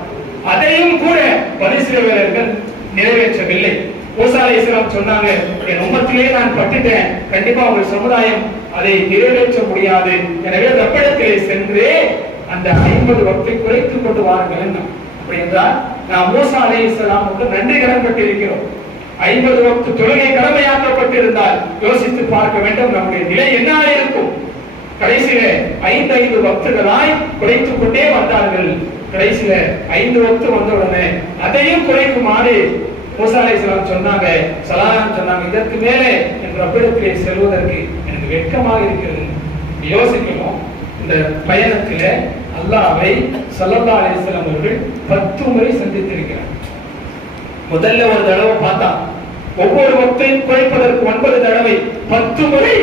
அதையும் கூட பனி இஸ்ரவேலர்கள் நிறைவேற்றவில்லை. மூசா அலைஹிஸ்ஸலாம் சொன்னாங்க, என் உம்மத்திலே நான் பட்டுட்டேன், கண்டிப்பா உங்கள் சமுதாயம் அதை நிறைவேற்ற முடியாது, எனவே ரப்பிடத்திலே சென்று அந்த 50 வக்தை குறைத்துக் கொண்டு வாருங்கள். அப்படி என்றால் நாம் மூசா அலைஹிஸ்ஸலாமுக்கு நன்றி கடன் பட்டிருக்கிறோம். 50 வக்த் தொழுகை கடமையாக்கப்பட்டிருந்தால் யோசித்து பார்க்க வேண்டும், நம்முடைய நிலை என்ன இருக்கும். கடைசியில 5 வக்துகளாய் குறைத்துக் கொண்டே வந்தார்கள். கடைசியில 5 வக்து வந்தவுடனே அதையும் குறைக்குமாறு மூசா அலைஹிஸ்ஸலாம் சொன்னாங்க, சலாம் சொன்னாங்க, இதற்கு மேலே என் ரப்பிடத்திலே செல்வதற்கு எனக்கு வெட்கமாக இருக்கிறது. யோசிக்கணும், இந்த பயணத்திலே அல்லாஹ்வை ஸல்லல்லாஹு அலைஹி வஸல்லம் அவர்கள் 10 முறை சந்தித்திருக்கிறார். முதல்ல ஒரு தடவை பார்த்தா, ஒவ்வொரு வக்தையும் குறைப்பதற்கு 9 தடவை 10 முறை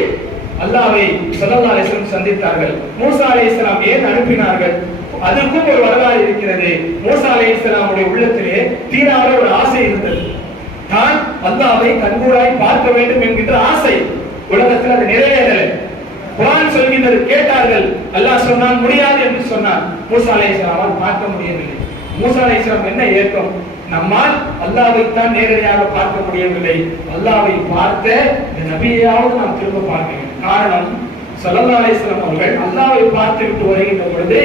அல்லாஹ்வை ஸல்லல்லாஹு அலைஹி வஸல்லம் சந்தித்தார்கள். மூசா அலைஹிஸ்ஸலாம் ஏன் அனுப்பினார்கள்? அதற்கும் ஒரு வரலாறு இருக்கிறது. மூசா அலைஹிஸ்ஸலாமுடைய உள்ளத்திலே தீராத ஒரு ஆசை இருந்தது. தான் அல்லாஹ்வை கண்கூடாய் பார்க்க வேண்டும் என்கின்ற ஆசை. உலகத்தில் அது நிறைவேறல. குர்ஆன் சொல்கிறது, கேட்டார்கள், அல்லாஹ் சொன்னான் முடியாது என்று சொன்னார். மூசா அலைஹிஸ்ஸலாமால் பார்க்க முடியவில்லை. மூசா அலைஹிஸ்ஸலாம் என்ன ஏக்கம், நம்மால் அல்லாஹ்வை தான் நேரடியாக பார்க்க முடியவில்லை, அல்லாஹ்வை பார்த்த இந்த நபியையாவது நாம் திரும்ப பார்க்க வேண்டும். காரணம், ஸல்லல்லாஹு அலைஹி வஸல்லம் அவர்கள் அல்லாஹ்வை பார்த்து விட்டு வருகின்ற பொழுது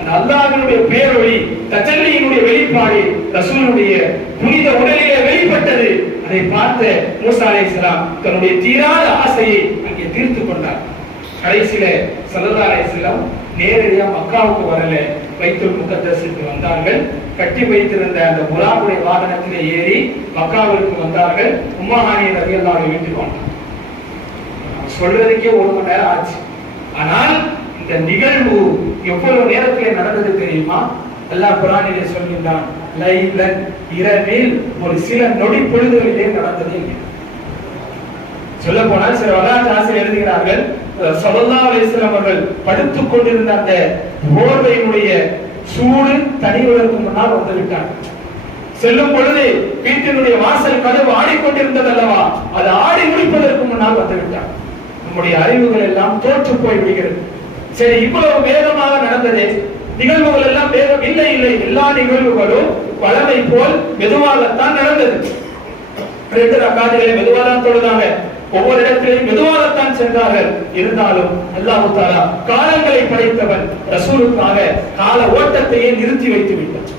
அந்த அல்லாஹ்வினுடைய பேரொளி, தஜல்லியினுடைய வெளிப்பாடு ரசூலுடைய புனித உடலிலே வெளிப்பட்டது. அதை பார்த்த மூசா அலைஹிஸ்ஸலாம் தன்னுடைய தீராத ஆசையை அங்கே தீர்த்துக் கொண்டார். கடைசியில ஸல்லல்லாஹு அலைஹி வஸல்லம் நேரடியாக மக்காவுக்கு வரல, பைத்துல் முகத்தஸுக்கு வந்தார்கள். கட்டி வைத்திருந்த அந்த புறாவுடைய வாகனத்திலே ஏறி மக்காவிற்கு வந்தார்கள். உம்மு ஹானி ரலியல்லாஹு அன்ஹா வீட்டுக்கு வந்தார். சொல்றதுக்கே 1 மணி நேரம் ஆச்சு. ஆனால் இந்த நிகழ்வு எவ்வளவு நேரத்திலே நடந்தது தெரியுமா? அல்லாஹ் குர்ஆனிலே சொல்கின்றான், லைலன், இரவில் ஒரு சில நொடி பொழுதுகளிலே நடந்தது. சொல்ல போனால் சில வரலாற்று ஆசிரியர் எழுதுகிறார்கள், ஸல்லல்லாஹு அலைஹி வஸல்லம் அவர்கள் படுத்துக் கொண்டிருந்த அந்த போர்வையினுடைய சூடு தணிவதற்கு முன்னால் வந்து விட்டார். செல்லும் பொழுது வீட்டினுடைய வாசல் கதவு ஆடிக்கொண்டிருந்தது அல்லவா, அது ஆடி முடிப்பதற்கு முன்னால் வந்து விட்டார். நம்முடைய அறிவுகள் எல்லாம் தோற்று போய் விடுகிறது. சரி, இவ்வளவு வேகமாக நடந்தது, நிகழ்வுகள் எல்லாம் வேகம் இல்லை, எல்லா நிகழ்வுகளும் வளமை போல் மெதுவாகத்தான் நடந்தது. 2 ரக்காத்துகளை மெதுவாக தொழுதாங்க, ஒவ்வொரு இடத்திலையும் மெதுவாகத்தான் சென்றார்கள். இருந்தாலும் அல்லாஹ் தஆலா காலங்களை படைத்தவன், ரசூலுக்காக கால ஓட்டத்தையே நிறுத்தி வைத்து விட்டார்.